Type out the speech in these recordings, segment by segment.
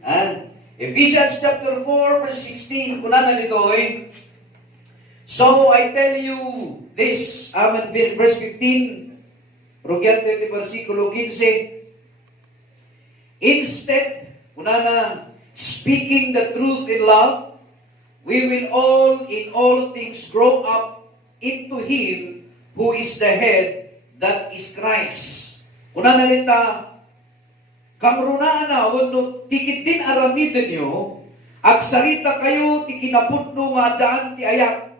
And Ephesians chapter 4 verse 16, kunan na dito So I tell you this, verse 15, Rugyan 20, versikulo 15, instead, kunana, speaking the truth in love, we will all in all things grow up into Him who is the head, that is Christ. Kunana nita, kamrunaan na, wano tikit din aramidin nyo, ag salita kayo, ti kinapudno nga daan ti ayak.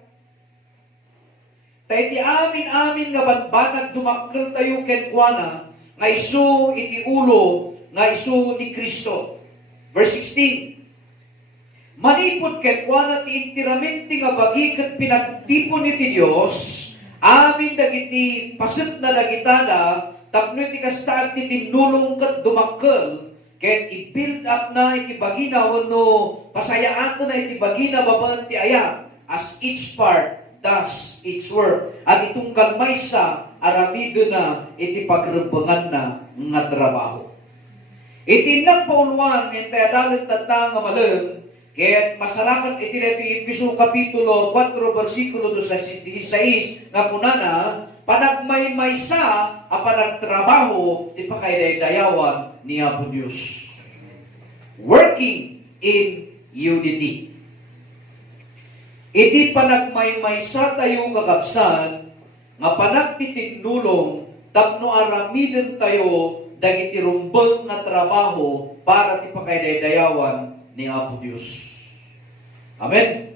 Tay ti amin nga banbanag dumakkel tayo kenkwana, nga isu iti ulo, nga isu ni Kristo. Verse 16, manipod kenkwana ti intiramenti nga bagi ket pinagtipon iti Dios, amin dagiti paset na dagitada, tapno iti kasta ti tinulong ket dumakkel, ket i-build up na iti bagina wenno pasayaan na iti bagina babaan ti ayak, as each part does its work. At itong kalmaysa, aramido na, iti pagrebangan na nga trabaho. Iti nang pauluan, iti adalit tata nga malen, kaya't masarakat iti reto Efeso Kapitulo 4, versikulo 16, nga kunana, panagmaymaysa, a panagtrabaho, iti pakaidayawan ni Apo Diyos. Working in unity. Iti panagmaymaysa tayo kakabsan, nga panagtitinulong, tapno aramiden tayo, dagiti rumbang nga trabaho, para ti pakaidayawan ni Apo Diyos. Amen?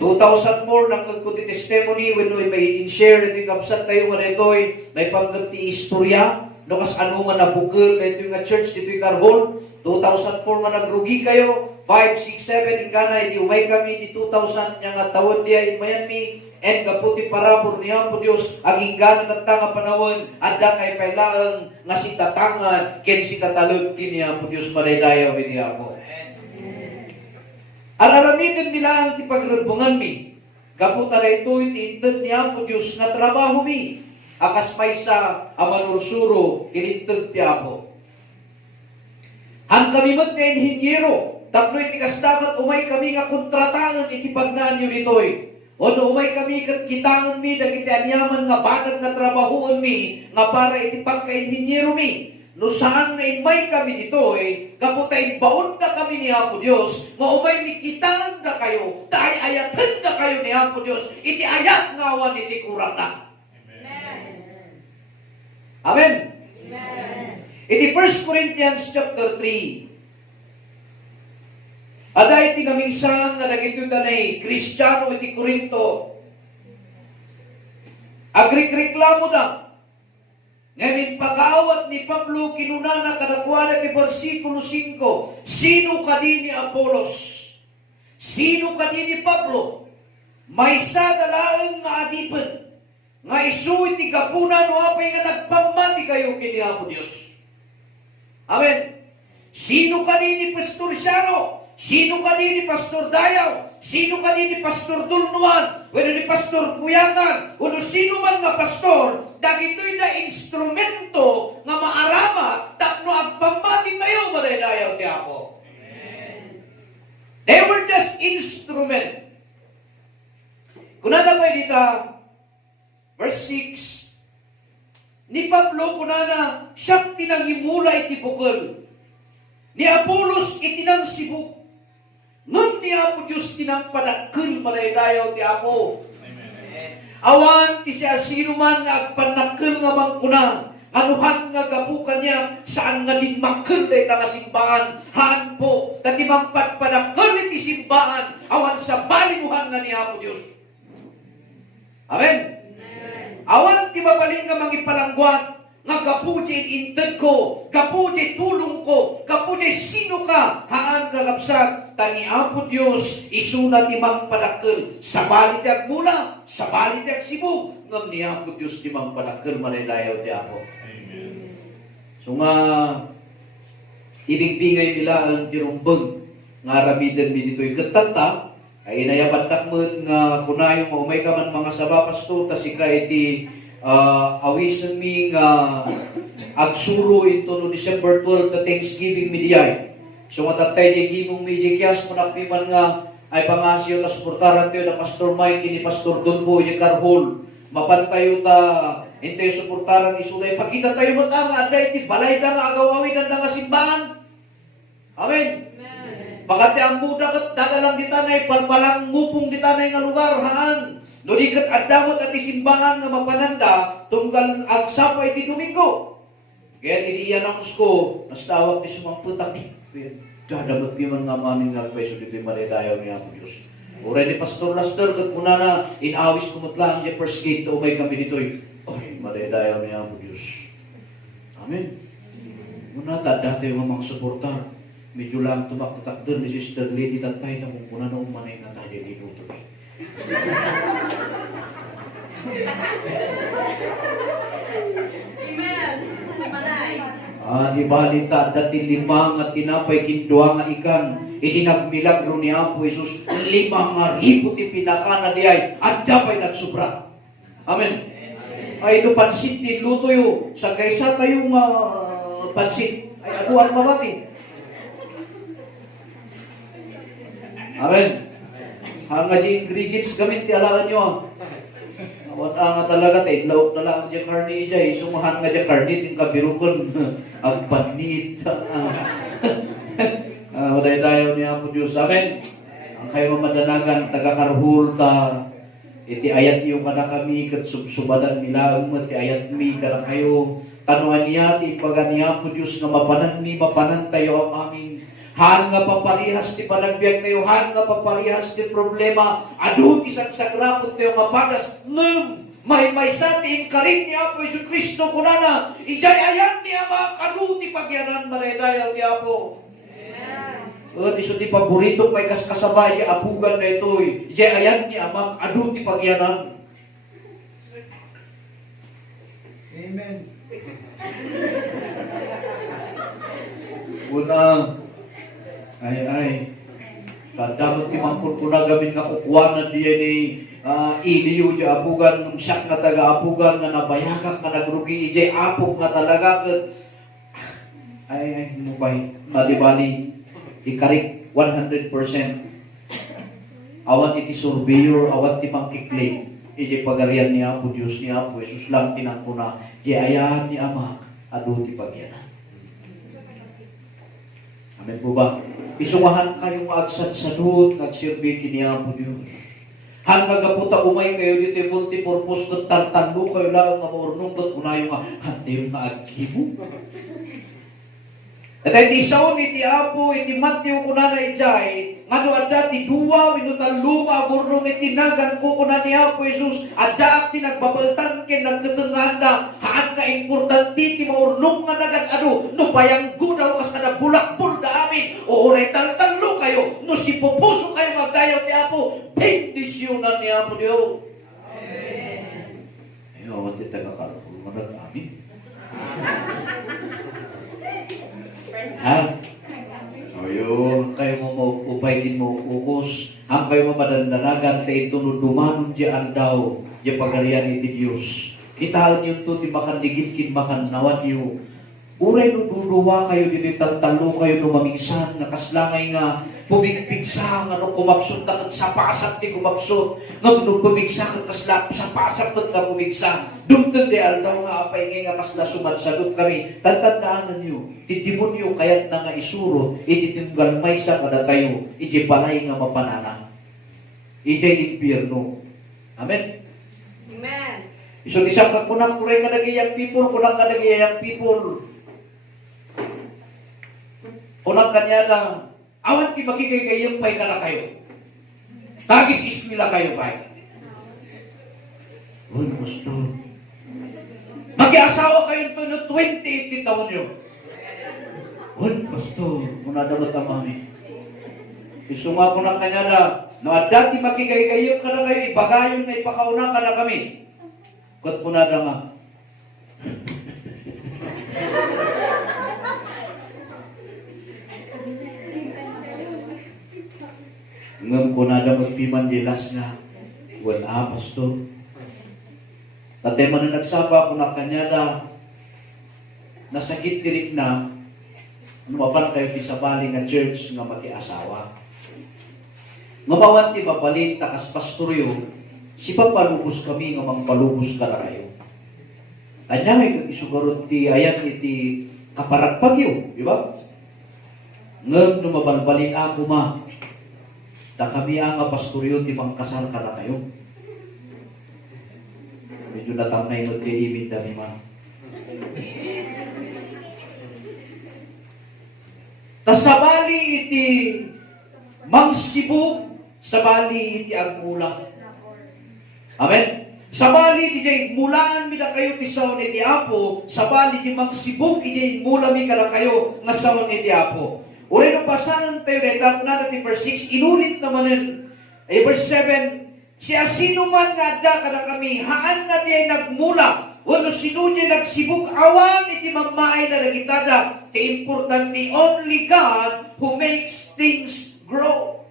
2004, nang nagkuti testimony, when may in-share, ito yung kapsat tayo nga nito'y, may pangganti istorya, no kas ano nga nabukil, ito yung church, dito yung karhol, 2004 nga nagrugi kayo, 5, 6, 7, ikana, hindi umay kami, di 2000, niya nga tawon diya, imayan mi, and kaputi parabor niya po Diyos, aging gana tatanga panawon, adda kay pailaang nga si tatangan, ken si tatalog, kiniya po Diyos, madaydayaw, niya po. At aramidin nila ang tipagrabungan mi, kaputa na ito, itinted niya po Diyos, na trabaho mi, akas may sa amanursuro, ininted niya po. Han kami mat nga inhinyero, tapno iti kastakat umay kami nga kontratangan iti pagnaan nyo nito'y. O no umay kami kat kitangan mi, dagiti anyaman nga banag nga trabahoon mi, nga para iti pagka-inhinyero mi. No saan nga imay kami dito'y, kaputay baon na kami ni Apo Diyos, nga umay mi kitangan na kayo, dahil ayatan na kayo ni Apo Diyos, iti ayat ngawan iti kurang na. Amen. Amen. Iti 1 Corinthians chapter 3. Aday iti naminsan nga dagito danay Kristiyano iti Korinto. Agrik-reklamo na. Ngayon pag-aawat ni Pablo kinunana kadakwala ti versikulo 5. Sino kadi ni Apolos? Sino kadi ni Pablo? Maysa dalaeng nga adipen. Nga isu iti kapunan o apay nga nagpamati kayo kini Apo Diyos. Amen. Sino kadi ni Pastor Siano? Sino kadi ni Pastor Dayaw? Sino kadi ni Pastor Dulnuan? Wano ni Pastor Kuyangan? Wano sino man nga pastor, dagito'y na instrumento nga maarama, tapno agpamati tayo, madaydayaw ti Apo. They were just instrument. Kunana pa dita, verse 6, ni Pablo kunana, siyang tinangimula iti bukol. Ni Apolos itinang sibuk. Ngun ni Apo Diyos tinang padakkel madaydayaw ti Apo. Awan ti siya sino man nga agpanakkel nga mangkuna. Anuhan nga gabukan niya saan nga din makkel day nga simbahan. Haan po, dati mangpadpadakkel iti simbahan. Awan sa balimuhan nga ni Apo Diyos. Amen. Awan ti mabaling nga mangipalangguan, nga kapujay inted ko, kapujay tulong ko, kapujay sino ka, haan kakapsat, tani Apo Diyos, isuna ti mangpadakkel, sabali ti agmula, sabali ti agsibog, ngam ni Apo Diyos ti mangpadakkel, manaydayaw ti Apo. Amen. So nga, ibingbingay nila ang tirumbag, nga ramiden mi dito'y katata, ay inayabantak mo nga kunayong umay ka man mga sabapasto, tasika iti awisan mi nga agsuro ito no December 12 na Thanksgiving midiyay. So matatay di gimong medyo kiyas mo napiman nga ay pamasyo na suportaran tayo na Pastor Mike ni Pastor Donbo ni Carhol. Mapantayo ta hindi suportaran ni Sulay. Pagkita tayo mo tama, ada iti balay na nga agawawin na nga simbahan. Amen. Bagati ang muda kat dagalang ditanay, palpalang ngupong ditanay nga lugar, haan. No di kat adamot at isimbahan nga mapananda, tunggal at sapay di Domingo. Kaya nidi-announce ko, mas tawag ni sumangputak ni. Dadamot di man nga mamin nga pweso dito yung maridayaw niya ako Diyos. Ura ni Pastor Laster, kat muna na inawis kumutlaan niya first gate, umay kami dito'y. Ay, maridayaw niya ako Diyos. Amen. Muna ta, dati yung mga suportar. Medyo lang tumaktakder ni Sister Lady Tatay na kung kuna na umanay na tayo dinuto eh. Amen. Malay. Di balita dati limang at tinapay kinduha nga ikan. Itinagmilagro ni Apo Isus 5,000 ti pinakana di ay at dapay nagsubra. Amen. Ay ito pansit ni luto yo. Sa kaysa tayong pansit ay aduan mabati. Amen. Hanga di ingredients gamit ti alaan nyo. Awat nga talaga tayo, laot na lang di karni ijay. Sumahan nga di karni, ting kabirukon. Agpanit. Maday-dayaw niya po Diyos. Amen. Ang kayo mamadanagan, taga-karhul ta. Iti ayat niyo kada kami, kat subsubadan milaong, iti ayat mi kada kayo. Tanuan niya, ti ipagan niya po Diyos, nga mapanan mi, mapanan tayo ang aming. Han nga paparihas ti panagbiag tayo, han nga paparihas ti problema, adu ti sagrapot tayo nga padas, may sa ti inkarin ni Apo Isu Kristo kunana, ijay ayan ni Ama, kanu ti pagyanan malaydayaw ni Apo. Amen. Iso ti paborito may kaskasabay, ijay apugan na ito'y, ijay ayan ni Ama, adu ti pagyanan. Amen. Una, ay, kadamot ti mangkul ko na gamin nga kukuwanan diya ni iliyo di apugan, ng siyak nga taga-apugan nga nabayagak nga nagrugi, ijay apog nga talaga kat ay, mubay, nadibali, ikarik 100%. Awan iti surveyor, awan ti mangkiklik, ijay pagarian ni Apo Diyos ni Apo, Jesus lang tinangko na, ijay ayahan ni Ama, adu ti pagyanan. Amen po ba? Isumahan kayong agsad sa doon, nagsirbi kiniya po Diyos. Hanggang kaputa umay kayo dito, multipurpose, kat tartando kayo lang nga maurnong, kat kunayo nga, hante yung nga agibo. At iti saon iti Apo, iti Matthew kuna na ijay, nga no adda ti duwa, winutaluma, gurnong iti nagan ko kuna ni Apo Jesus, adda ak ti nagbabaltan ken nagtetenganda, haan ka importanti ti maurnong nga nagan adu, no bayang gudaw kas kada bulakbul da amin, o oray taltalo kayo, no si pupuso kayo magdayaw ni Apo, bendisyonan ni Apo Diyo. Amen. Ayaw, ti taga-karapul, manag amin. Ha? O yun, kayo mo maupaykin mo ukos, ang kayo mamadandanagan, tayo tunudumanon di aldaw, di pagarian iti Diyos. Kitaan yun to, ti makandigit kin makanawat yun. Uray no duduwa kayo, dili talo kayo no mamingsan, nakaslangay nga, pumigpigsa nga no kumapsot na kat sapasat ti kumapsot, nga no pumigsa kat kasla sapasat kat ka pumigsa. Dumtun di aldaw nga apay nga kasla sumadsadot kami, tantandaanan nyo, ti demonyo kayat na nga isuro, ititinggal may sa kada tayo, iti balay nga mapanana. Iti impyerno. Amen? Amen. So isang kakunang kuray kadagayang people, kunang kadagayang people. Kunang kanya lang, awan ti magigayayang pay ka na kayo. Tagis ismila kayo pay. Uy, Pastor. Mag-iasawa kayo to no 28 taon nyo. Uy, Pastor. Muna dapat ang mami. Isunga ko na kanya na, no dati magigayayang ka na kayo, ibagayon na ipakauna ka na kami. Kat po na nga. Ngam ko na magpiman dilas nga. Wala, Pastor. Tatema na nagsaba ko na kanya na nasakit dirik na Numapan kayo ti sabali nga church nga mati-asawa. Ngamawan ti babalin takas pastoryo, si papalubos kami nga mangpalubos ka na kayo. Kanya may isugarod ti ayan iti kaparagpagyo, di ba? Ngag numabalbalin ako ma, da kami ang pastoryo ti mangkasal ka na kayo. Medyo natamnay mo ti imin dami ma. Tasabali iti mangsibog, sabali iti agmula. Amen? Sabali iti jay mulaan mi na kayo ti saon iti Apo, sabali iti mangsibog iti mula mi kada kayo nga saon iti Apo. Uri no pasangan tayo reta, kunada ti verse 6, inulit naman verse 7, siya sino man nga da kada kami, haan nga diay nagmula, wano sino diay nagsibog awan iti mamaay na nagitada, ti importante only God who makes things grow.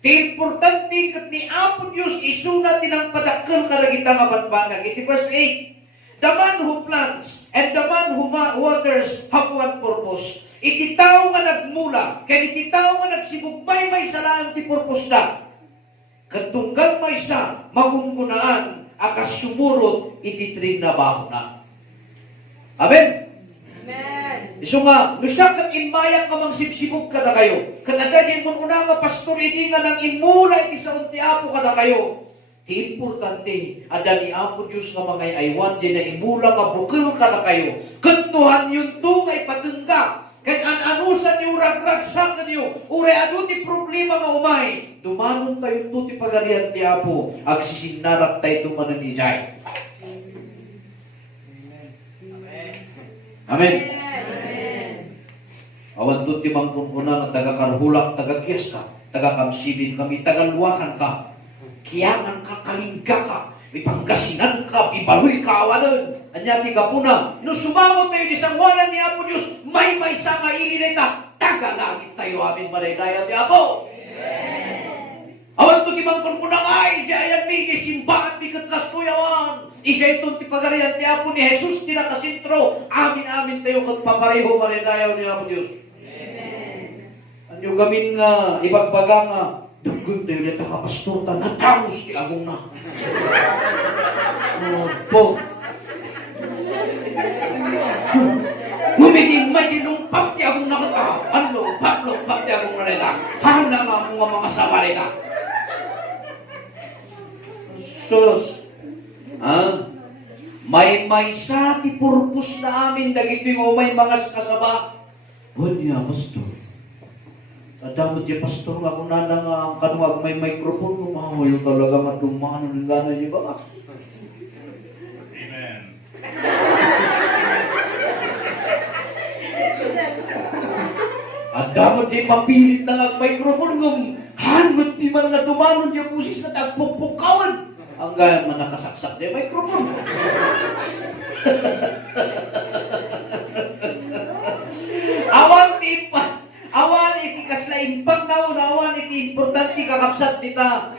Ti importante kat ni Apo Diyos isuna tilang padakkel karagita nga banbanag. Iti verse 8, the man who plants and the man who waters have one purpose. Iti tao nga nagmula, kaya iti tao nga nagsibog may sa laang ti purpose da. Katunggal may sa magunggunaan akas sumurot iti trinabaho na. Amen? Amen. So nga, nusa kat inmayang ka mang sibsibog ka na kayo. Kanada din mo una nga pastor, hindi nga nang imula iti sa unti Apo ka na kayo. Ti importante, ada ni Apo Diyos nga mga aywan, di na imula nga bukil ka na kayo. Kantuhan yung tungay patengga. Kaya an-anusan niyo ragragsak niyo, ure adu ti problema nga umay. Dumanon tayo to ti pagarian ti Apo, agsisinarak tayo dumanon ni Jai. Amen. Awan to ti mangkunkuna nga taga-karhulak, taga-kies ka, taga-kamsibin kami, taga-luwakan ka, kiyangan ka, kalingga ka, may panggasinan ka, bibaloy ka awanan. Anya ti kapuna, no sumamot tayo di sangwanan ni Apo Diyos, may sa nga ilineta, taga-langit tayo amin manaydaya ti Apo. Awan to ti mangkunkuna ay, di ayan mi, simbahan mi katkas kuyawan. Ija ito ti pagarian ti Apo ni Jesus, ti nakasintro, amin-amin tayo kat papareho manaydaya ni Apo Diyos. Anyo gamin nga, ibagbaga nga, dugun tayo nita ka pastor ta, natamos ti agong na. Po. Ngumiging may dinumpat ti agong nakata. Lumpat ti agong nanita. Hana nga mga sabarita. Sus. May sa ti purpose na amin dagiti mo may mga kasaba. O niya, pastor. Kadamot niya, pastor, ako na nga kanuwag may microphone mo. Yung talaga matumano ng gana niya ba? Amen. At damot niya papilit na nga microphone ng hangot di man nga tumano niya pusis na tagpukpukawan. Ang gaya man nakasaksak niya microphone. Awan iti kasla impang na awan iti importante kakapsat nita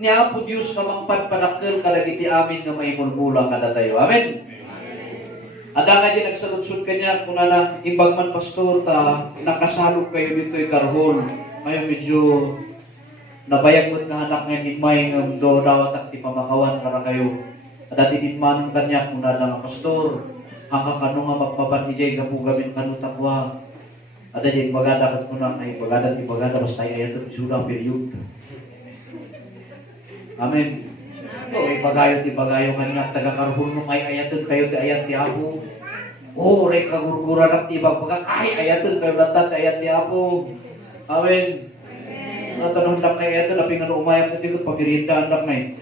ni Apo Diyos ka mangpadpadakkel kadagiti amin nga maimulmula kada tayo. Amen. Ada nga di nagsaludsud kanya kung na imbang man pastor ta nakasalog kayo dito'y karhol. Ngayon medyo nabayag mo't nga anak nga himay nga do dawat at ti pamakawan kara kayo. Ada tinidmanon kanya kung na nga pastor hanggang kano nga magpapan ijay gapugamin kanutakwa. Ada jadi bagada kat kunang ay bagada ti bagada basta ayat ti sudah period. Amen. O ay bagayo ti bagayo kanya taga karhon mo ay ayatun kayo ti ayat ti Apo. O rek kagurguran at ti bagbaga ay ayatun kayo latat ayat ti Apo. Amen. Natanong dak na ayatun aping ano umayat ti ket pamirinda andak nay.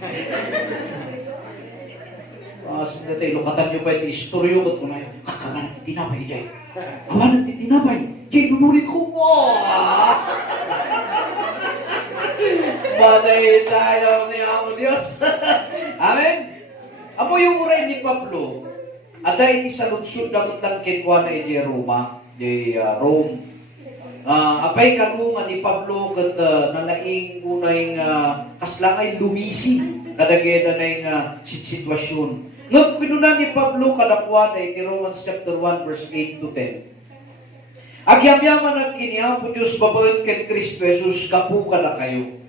Sebenarnya ilokatan nyo ba iti istoryo kat kunay kakanan ti tinapay jay. Awan ti tinapay. Jay, nunulit ko po! Batay tayo ni Amo Diyos. Amen? Amo yung uray ni Pablo, ada iti sa lutsud damot lang kinkuha na iti Roma, di Rome. Apay kanungan ni Pablo kat nalaing unay kaslangay lumisi kadageda na yung sitwasyon. Ngam kinunan ni Pablo kadakwa na iti Romans chapter 1 verse 8 to 10. Agyamyaman ang kiniapo Diyos babaen ken Kristo Jesus kapuka na kayo.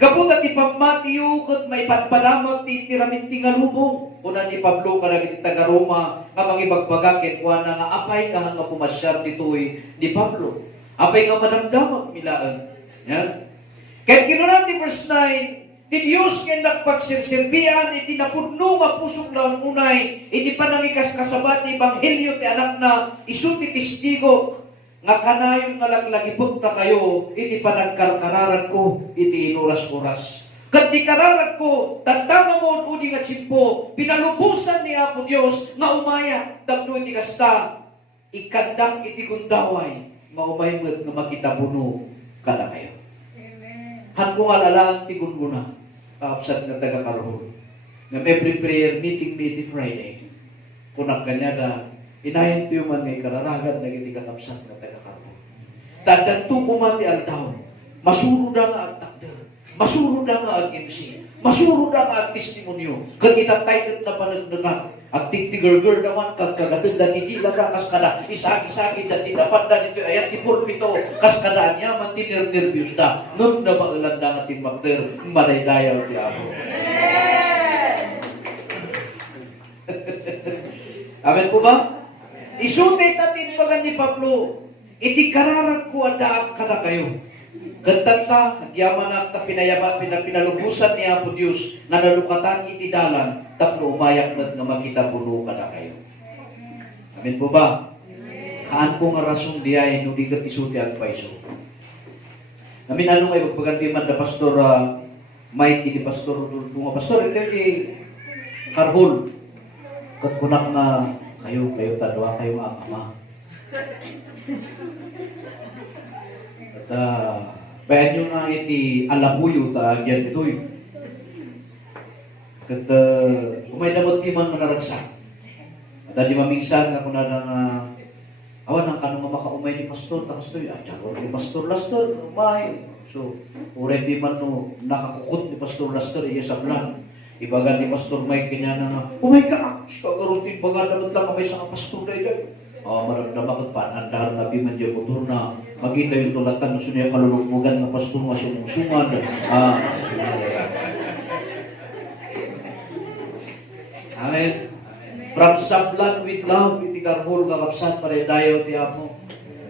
Kapag at ipamatiyo kat maipagpadamat ti tiraminti nga lubong. Kuna ni Pablo ka naging taga Roma nga mangibagbagakit kuha na nga apay ka nga pumasyar dito'y ni Pablo. Apay nga manamdamak milaan. Yan. Kaya kinunan ti verse 9, ti Diyos nga nagpagserserbihan, iti napudno nga pusok lang unay, iti panangikas kasabat ti Ebanghelyo ti anak na isu ti testigo, nga kanayon nga laglagipot na kayo, iti panagkarkararan ko, iti inuras-uras. Kat di kararan ko, tagtama mo udi nga simpo, pinalubusan ni Apo Diyos, nga umaya, tapno iti kasta, ikandang iti kundaway, maumay nga makitabuno kada kayo. Han ko nga lalaan ti gunguna, kaapsat nga taga-karhol. Nga every prayer meeting Friday, kunak kanya na, inahin tiyo man ngay kararagan na iti kakapsat nga taga-karhol. Tagdanto ko mati aldaw, masuro na nga ang takder, masuro na nga ang MC, masuro na nga ang testimonyo, kag itatay na panagdagan, at tigtigerger naman, kag kagatid na nidila ka, kas kada isagi-sagi na tinapan na nito, ayan tipulpito, kas kada niya, man tinir-nervyos na, nung na maulan na nga timbakter, manaydayaw ti Apo. Amen po ba? Isunit natin bagan ni Pablo, iti kararan ko adaak ka na kayo. Gantanta, yaman na pinalubusan ni Apo Diyos na nalukatan iti dalan, tapno umayak na nga makita puno ka na kayo. Amen po ba? Haan ko nga rasong diay, no di kat isuti ang paiso. Amin anong ay magpagandiman na Pastor Mike, ni Pastor, mga Pastor, ito yung Karhol. Kat kunak nga, kayo tadwa, kayo ama. At bayan nyo nga iti alabuyo ta agyan ito'y. Kat umay damot iman nga naragsak. At di mamingsan nga kuna nga awan ang kanong nga makaumay ni Pastor, tapos to'y, ay dalaw ni Pastor Lastor, umay. So, uray di man no nakakukot ni Pastor Lastor, iya sa plan. Ibagan ni Pastor Mike kanya na nga, umay ka, kagarutin baga naman lang kamay sa Pastor na ito. Maramdaman pa, andar na biman dyan motor na makita yung tulatan na sunya kalulugmugan na Pastor nga sumungsungan. Amen. From sablan with love, iti karhol kakapsat paredayo ti Apo.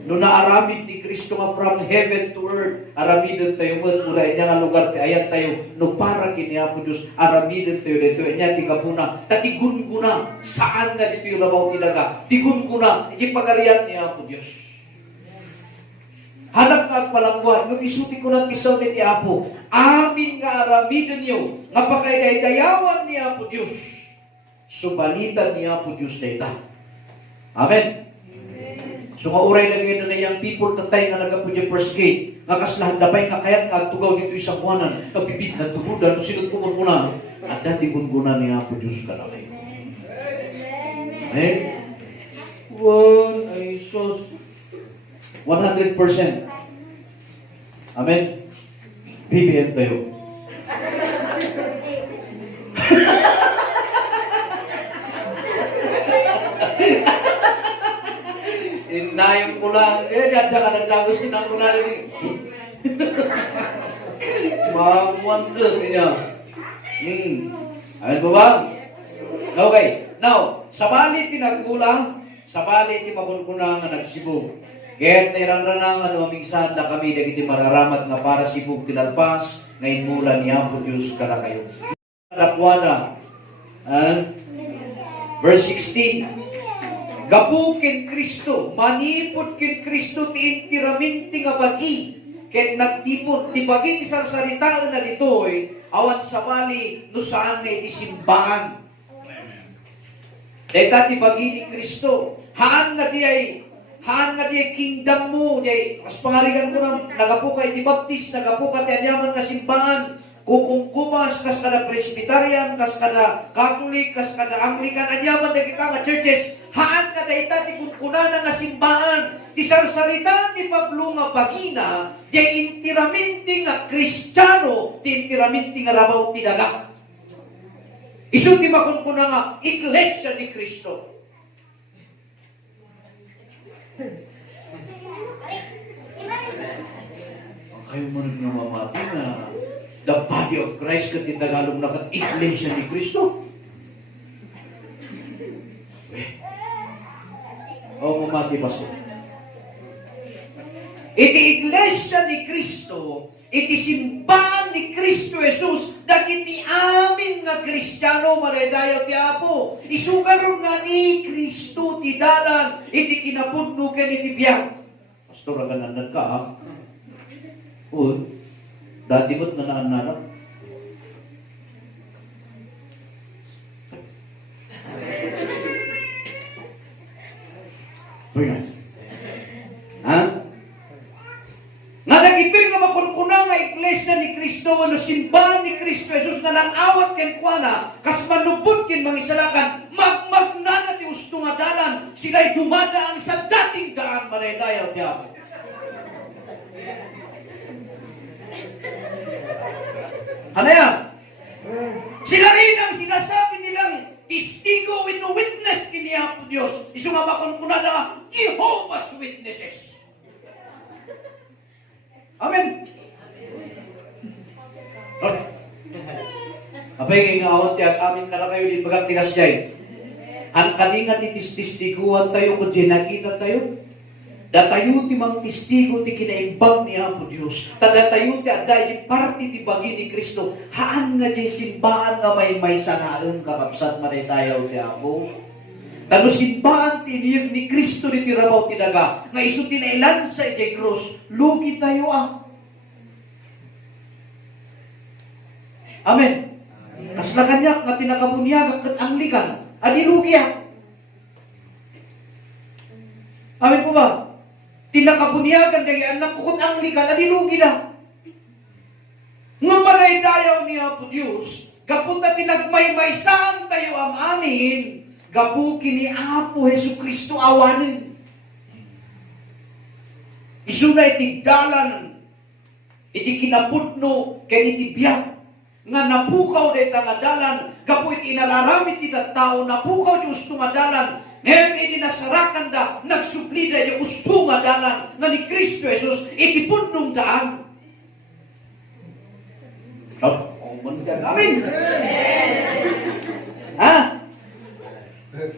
No naaramid ni Kristo nga from heaven to earth, aramidon tayo mo, mula inya nga lugar ti ayan tayo, no para kini Apo Diyos, aramidon tayo dito, inya ti kapuna, tatigun ko na, saan nga dito yung labaw tinaga, tigun ko na, iti pagarian ni Apo Diyos. Hanap nga at palangguan, nung isuti ko ng kisaw ni ti Apo, amin nga aramidon niyo, nga pakaidayawan ni Apo Diyos, subalitan ni Apo Diyos data. Amen. So nga uray na ngayon na yung people tatay nga nagapudya first gate, nga kaslahan dapay nga kayat nga tugaw dito isang buwanan, kapipit na tugudan, no sinod kumon ko na, at dati guna niya po Diyos ka na kayo. Amen? One, ay sos, 100%. Amen? BBM tayo. Inayong ko lang, ganda ka nagdagos din ako na rin. Mamuantag niya. Amen po ba? Okay. Now, sabali tinagkulang, sabali ti makunkunang nga nagsibog. Kaya't nairanranang minsan na kami dagiti mararamat nga para sibog tinalpas, ngayon mula niya po Diyos ka na kayo. Nakwada. Verse 16. Gapu ken Kristo, manipod ken Kristo ti intiraminti nga bagi, ken nagtipod ti bagi ti sarsaritaan na ditoy, awan sabali no saan nga itisimbahan. Dahil ti bagi ni Kristo, haan nga diay kingdom mo, diay, as pangarigan ko ng nagapu ka iti baptist, nagapu ka ti anyaman ka simbahan, kukungkumas, kas kada Presbyterian, kas kada Catholic, kas kada Anglican, anyaman na kita nga churches, haan nga dayta ti kunkunan nga simbahan, ti sarsarita ni Pablo nga bagina, di intiraminti nga Kristiyano, ti intiraminti nga labaw ti daga. Isu ti makunkuna nga Iglesia ni Kristo. Ayaw mo rin namamati na the body of Christ kat Tagalog na kat Iglesia ni Kristo. O mamati ba siya? Iti Iglesia ni Kristo, iti simbahan ni Kristo Jesus, dagiti amin nga Kristiyano maredayo ti Apo. Isugaron nga ni Kristo ti dalan, iti kinapudno ken iti biyak. Pastor, agananan ka ha? O, dati mo't nanananak. Ha? Nga nagito'y nga makunkuna nga Iglesia ni Kristo, ano simbahan ni Kristo Jesus nga nang awat ken kuana, kas manubot ken mangisalakan, magmagna ti usto nga dalan, sila'y dumadaan sa dating daan, maredayaw ti Apo. Ano yan? Sila rin ang sinasabi nilang testigo with no witness kini Apo Diyos. Isu nga makunkuna nga Jehovah's Witnesses. Amen. Okay. Apay nga awat ti at amin ka na kayo din magagtigas jay. Ang kaninga ti tistiguan tayo kung nakita tayo. Datayo ti mang testigo ti kinaimbag ni Apo Diyos. Tadatayo ti aday ti parti ti bagi ni Kristo. Haan nga di simbahan nga may sanaan kakapsat manitayaw ti Apo. Tano simbahan ti niyag ni Kristo ni tirabaw ti daga. Nga iso tinailan sa iti cross. Lugi tayo ah. Amen. Kasla kanyak nga tinakabunyag at ang likan. Adi lugi ah. Amen po ba? Tinakabunyagan kaya anak ko kung ang likan, adilugi na. Nga manaydayaw ni Apo Diyos, kapunta tinagmaymaysaan tayo ang amin, gapuki ni Apo Hesu Kristo awanin. Isuna itigdalan, iti kinapudno, ken iti biyak, nga napukaw da itangadalan, gapu iti inalaramit iti tao, napukaw di usto nga dalan, ngayon iti nasarakan da, nagsuplida di usto nga dalan, nga ni Kristo Jesus, iti pudnong daan. Amen! Ha?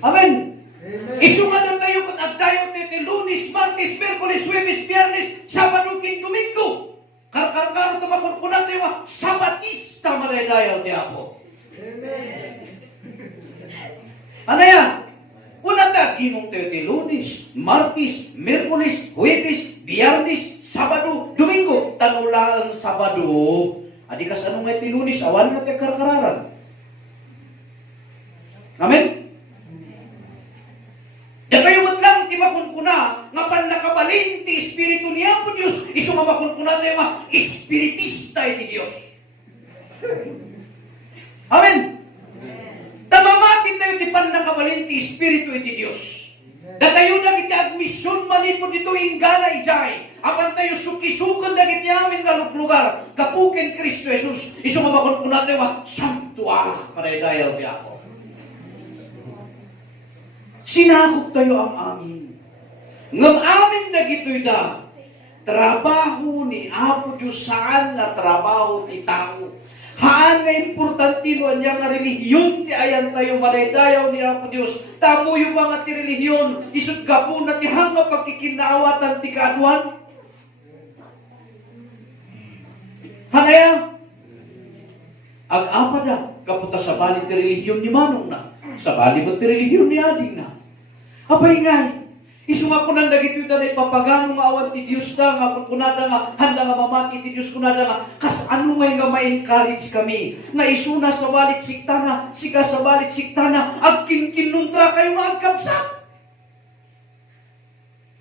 Amen! Isungan na tayo kung agdayo tete Lunes, Martes, Merkulis, Huwebes, Biyernes, Sabado, kin Domingo. Karkar-karo tumakon ko natin yung Sabatista manaydayaw ni Apo. Ano yan? Una ta, ginong tete Lunes, Martes, Merkulis, Huwebes, Biyernes, Sabado, Domingo. Tanula ang Sabado. Adikas anong nga iti Lunes, awan na tayo karkararan. Amen? Datayo lang, ti makunkuna, nga pan nakabalin ti Espiritu ni Apo Diyos, iso nga makunkuna tayo nga, Espiritista iti Diyos. Amen? Tamamatin tayo ti pan nakabalin ti Espiritu iti Diyos. Datayo na iti admisyon manipod dito ingana ijay. Apan tayo sukisukan na iti amin nga lugar, kapuken Kristo Jesus, iso nga makunkuna tayo nga, sanctuara, paredayaw ti Apo. Sinakop tayo ang amin. Ngam amin na gito'y da, trabaho ni Apo Diyos saan na trabaho ti tao. Haan nga importantino niya nga relihiyon ti ayan tayo maredayaw ni Apo Diyos. Tamo yung mga ti relihiyon, isut ka po na ti hanga pagkikinawatan ti kaanuan. Hanaya, ag-apa na, kapunta sa bali ti relihiyon ni Manong na. Sa bali mo ti relihiyon ni Ading na. Apay ngay, isuma ko nang dagito na ipapagano nga awan ti Diyos na nga, punada nga, handa nga mamati ti Diyos kunada nga, kas ano nga ma-encourage kami, nga isuna sa balit siktana, sika sa balit siktana, agkinkinuntra kayo nga agkapsak.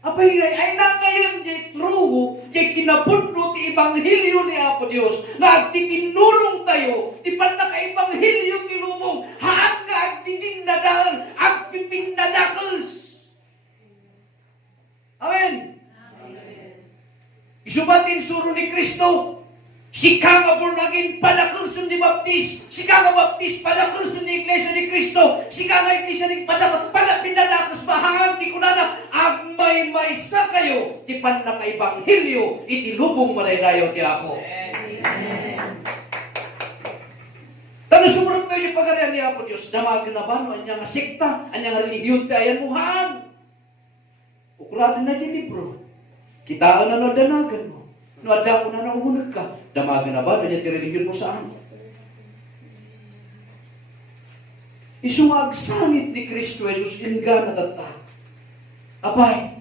Apay ngay, ay na ngayon jay true, jay kinapudno ti Ebanghelyo ni Apo Diyos, nga agtitinulong tayo, ti panaka-Ebanghelyo ti lumong, haan nga agtitin na dahil, agpiping na dakels. Amen. Isubatin suro ni Kristo, Sika nga born again, padakursun ni Baptis. Sika nga Baptis, padakursun ni Iglesia ni Cristo. Sika nga Iglesia ni pinadakas bahang ti kunana. Agmay maysa kayo, ti panaka Ebanghelyo, iti lubong manaydayo ti Apo. Tano sumunod tayo yung pagarian ni Apo Diyos. Damagin na ba no? Anya nga sekta, anya nga religiyon ti ayan muhaan. Ukuratin na di libro. Kitaan na no danagan mo. No ada ko na naumunod ka. Damagin na ba? Anya ti religiyon mo saan? Isumagsangit ni Kristo Jesus inga na tata. Abay,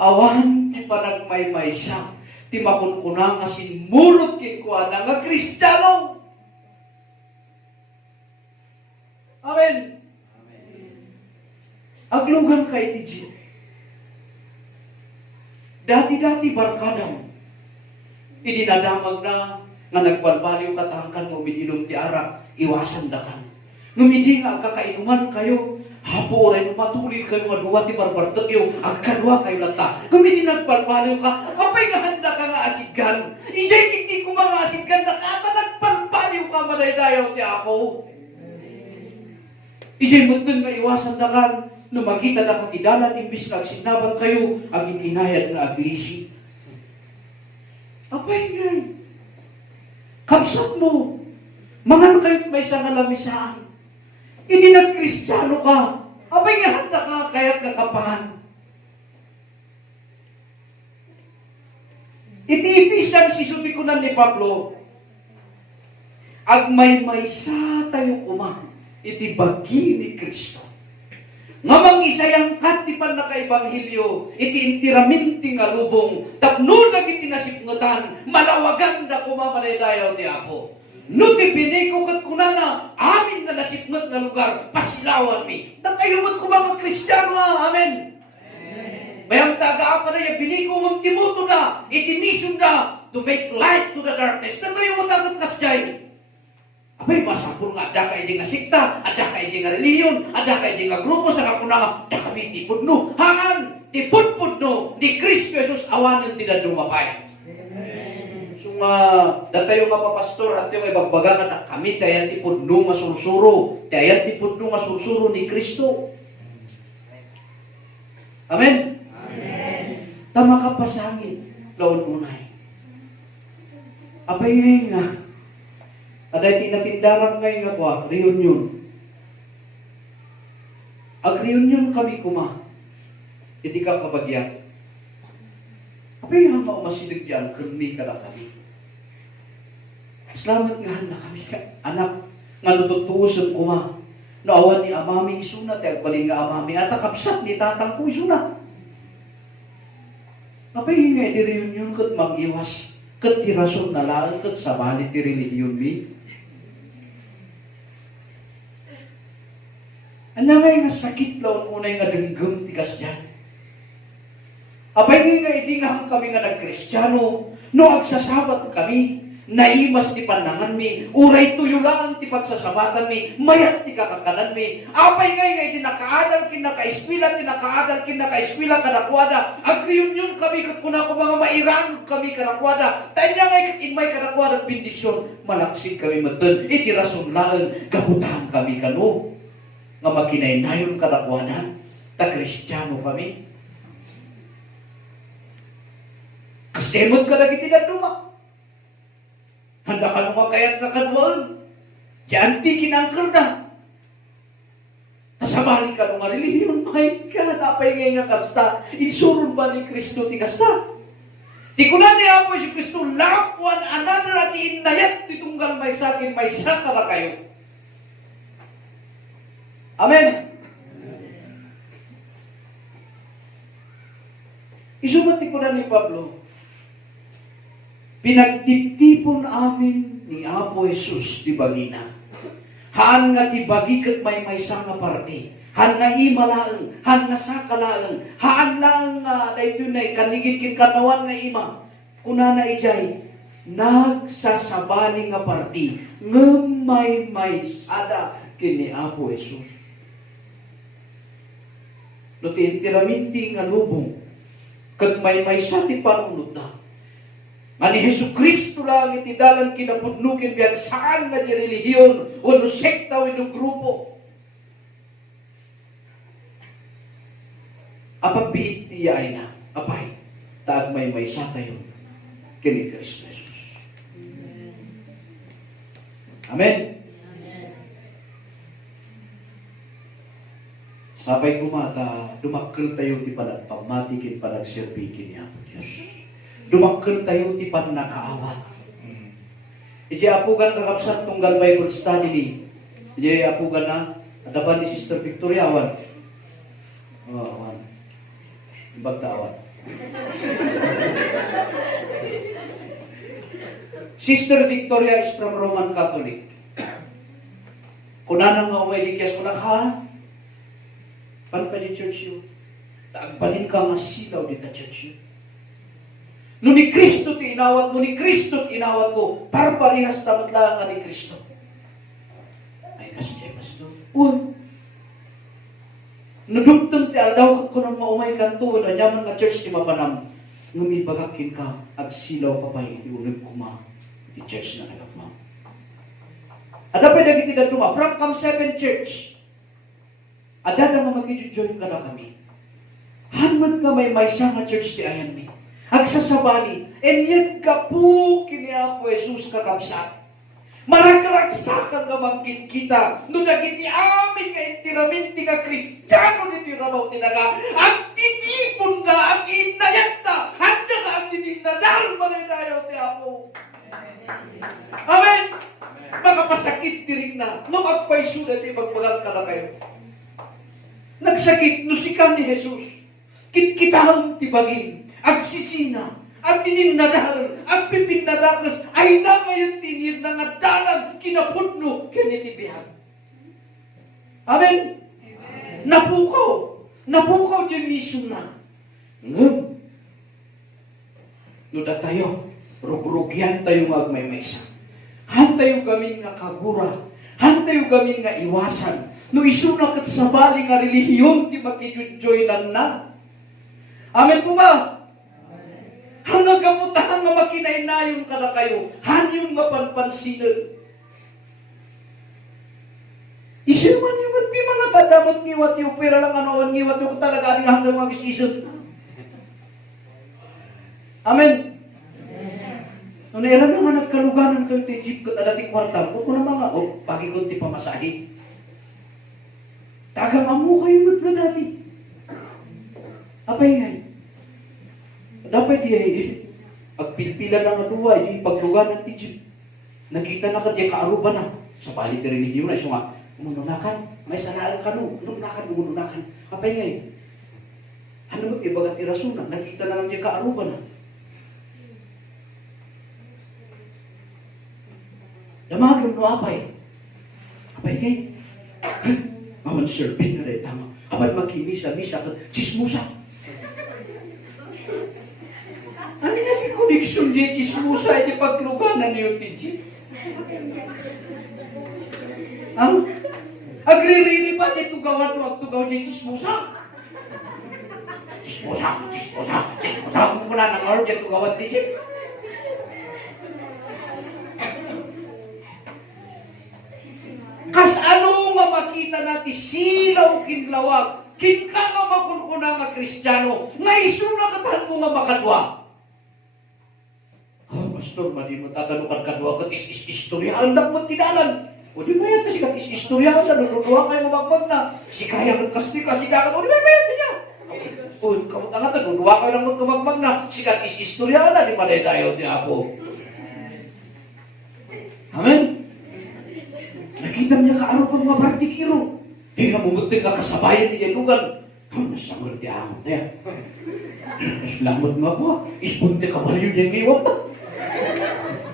awan ti panagmaymaysa, ti makunkunang asin mulot kikuha na nga Kristiyano. Amen. Aglugan kay ti Diyo. Dati-dati barkadam. Idinadamag na nga nagbalbaliw katangkan nga umiinom ti arak, iwasan da kan. Ngumidi nga kakainuman kayo, hapo oray matulid kayo nga duwa ti barbartagyo, agkadwa kayo lata. Ngumidi nagbalbaliw ka, apay nga handa ka nga asigan. Ijay kiti ko mga asigan na kata nagbalbaliw ka manaydayo ti ako. Ijay muntun nga iwasan da kan, no makita na katidanan, imbis na agsinaban kayo, ang inayad nga aglisi. Apay nga, kapsat mo, mga kayo't may isang alamisaan. Hindi nag-Kristiyano ka, apay nga handa ka, kaya't kakapangan. Iti-Ephesians, isubikunan ni Pablo, agmay-maysa tayo kuma, iti bagi ni Kristo. Ngamang isayang kat di pan naka-Ebanghelyo, iti intiraminti nga lubong, tapno nagiti nasipngutan, malawagan na kumamanaydayaw ti Apo. No ti biniko kat kunana, amin na nasipngut na lugar, pasilawan mi. Takayumot ko mga Kristiyano, amen. Bayang taga-apa na yung biniko mong timuto na, iti mission na, to make light to the darkness. Takayumot ang kasjay. Abay, masapul nga, ada ka nga sikta, ada ka nga reliyon, ada ka nga grupo, sa kakuna nga, ada kami tipudno. Hangan, tipudpudno, ni Kristo Jesus awanan tidak dumapay. So nga, datayo nga papastor, at yung ibagbagangan na kami, tayan tipudno nga sursuro, tayan tipudno nga sursuro ni Kristo. Amen? Amen. Tama ka pasangit, laon unay. Abay nga, aday tinatindaran ngayon nga kwa, reunion. Ag-reunion kami kuma. Hindi ka kabagyan. Apay nga nga umasilig diyan, kami ka na kami. Salamat nga na kami ka, anak, nga natutuusan kuma. Naawan ni amami isuna, te agbalin nga amami, at akapsat ni tatang ko isuna. Apay nga di reunion kat mag-iwas, kat tirason na lang, kat sabali ti religion mi. Anya nga sakit laon unay nga denggem tikas dyan. Apay nga hindi nga kami nga nagkristyano, no agsasabat kami, naimas ti panangan mi, uray tuyo lang ti pagsasabatan mi, mayat ti kakakanan mi. Apay nga hindi nakaadal kin nakaiskwila, ti nakaadal kin nakaiskwila kadakwada, agreunion kami kat kuna ko mga mairan kami kadakwada, tanya nga imay kadakwada bendisyon, malaksig kami matun, iti rason lang, gabutahan kami kano. Nga makinaynayon kadakwanan, ta Kristiyano kami. Kastemot ka lagi tinaduma. Handa ka nung makayat na kadwaan. Diyanti kinangkal na. Tasabali ka nung relihiyon. My God, napay nga kasta. Insurun ba ni Kristo ti kasta? Ti kunan ni Apo si Kristo, lapuan another at inayat titunggal may sakin, may saka na kayo. Amen. Isumati ko na ni Pablo, pinagtiptipon amin ni Apo Jesus ti bagina. Haan nga ti bagi ket may maysa nga parte. Haan nga imalaeng, haan nga sakalaeng, haan lang nga dayto nay kanigit kin kanawan nga ima. Kunana ijay nagsasabali nga parte ngem may maysada kini Apo Jesus. No ti intiraminti nga lubong, kat may sa ti panunod na. Nga ni Hesu Kristo lang itidalan kinapudnukin biyag saan nga di relihiyon o no sekta o no grupo. Apagbiit niya ay na, apay, taag may sa kayo, kini Kristo Jesus. Amen. Sabay kumata, dumakkel tayo ti panagpamatikin, panagserbikin niya po Diyos. Dumakkel tayo ti panakaawat. Iji apugan kakapsat tunggal Bible study ni. Iji apugan na, adaban ni Sister Victoria, awan. Awan. Ibagtawan. Sister Victoria is from Roman Catholic. Kunanang nga umay di kiyas kunak ha? Pan ka di church yun? Taagbalin ka nga silaw di ta church yun. No ni Kristo ti inawat mo, ni Kristo ti inawat ko, para parehas tamat lang nga ni Kristo. Ay kasi ay pastor. Uy. Nadumtong ti aldaw ko nang maumay kanto na nyaman nga church ti mapanam. Ngumibagakin ka, agsilaw ka pa iunag kuma. Ti church na nagagma. Ada pa dagiti daduma from Camp 7 Church. Ada na magki-join ka na kami. Hanmat ka may maysa nga church ti ayan mi. Agsasabali, and yet ka po kiniya po Jesus kakabsat. Marakaragsakan nga magkita, no nagiti amin nga intiraminti ka Kristiyano ni Tirabaw tinaga, ang titipon na, ang inayat na, handa ka ang titinadal, manay tayo ti Apo. Amen! Makapasakit tiring na, no magpaisulat, ibagbagang ka na kayo. Nagsakit, no sikan ni Jesus, kitkitahang tibagin, agsisina, ang tininadal, ang pipinadakas, ay na ngayon tinir na nga dalan, kinapudno, kinitibihan. Amen? Napukaw dyan mission na. Ngam, no da tayo, rugrugyan tayo magmaymaysa. Han tayo gamin nga kagura, han tayo gamin nga iwasan, no isunak at sabali nga relihiyon, di makijudjoynan na. Amen po ba? Hanggang gamutahan nga makinainayon ka na kayo, hanyong nga panpansinan. Isin man yung at di man natadamot ngiwat yung pera lang ano, ngiwat yung talaga ating hanggang mga isisun. Amen. Nung naira na nga nagkaluganan kayo ti jeep ko dati kwarta, kung na mga, pagi ko ti pamasahi. Tagang amo kayo mat na dati. Apay ngay. Dapat di pagpilpila ng aduwa, di paglugan ng tijib. Nakita na ka, di kaaruba na. Sa balik na relihiyon na, iso nga, umununakan, may sanaan ka no, umununakan. Kapay ngay, ano mo, ibagat irasunan, nakita na lang di kaaruba na. Damagam no apay. Kapay ngay, maman serpin na rin, tama. Kapag makimisa, chismusa. Ano nga di koneksyon di chismusa ay di pagluganan niyo tiji? Ang agri-riri ba di tugawan mo at tugaw di chismusa? Chismusa. Kung muna nang araw di tugawan tiji? Kas ano nga makita natin silaw kinlawag, kinka nga makunkuna nga Kristiyano, nga isuna katahan mo nga makadwa. Pastor, madi mo tatanukan kadwa kat istoryahan na mo tinalan. O di mayat na sikat istoryahan na, nuluduhan kayo mabagpag na. Si kaya kat kasti ka, si kakat, o di mayat na niya. O, kamutangatan, nuluduhan kayo ng magkamagpag na. Sikat istoryahan na, di maday tayo, di Apo. Amen? Nakita niya kaaro pang mga partikiro. Di nga mumutin nga kasabayan di lugan. Nasangal di amot na yan. Nasalamot nga ko, ispunti ka ba yun yung iwat na.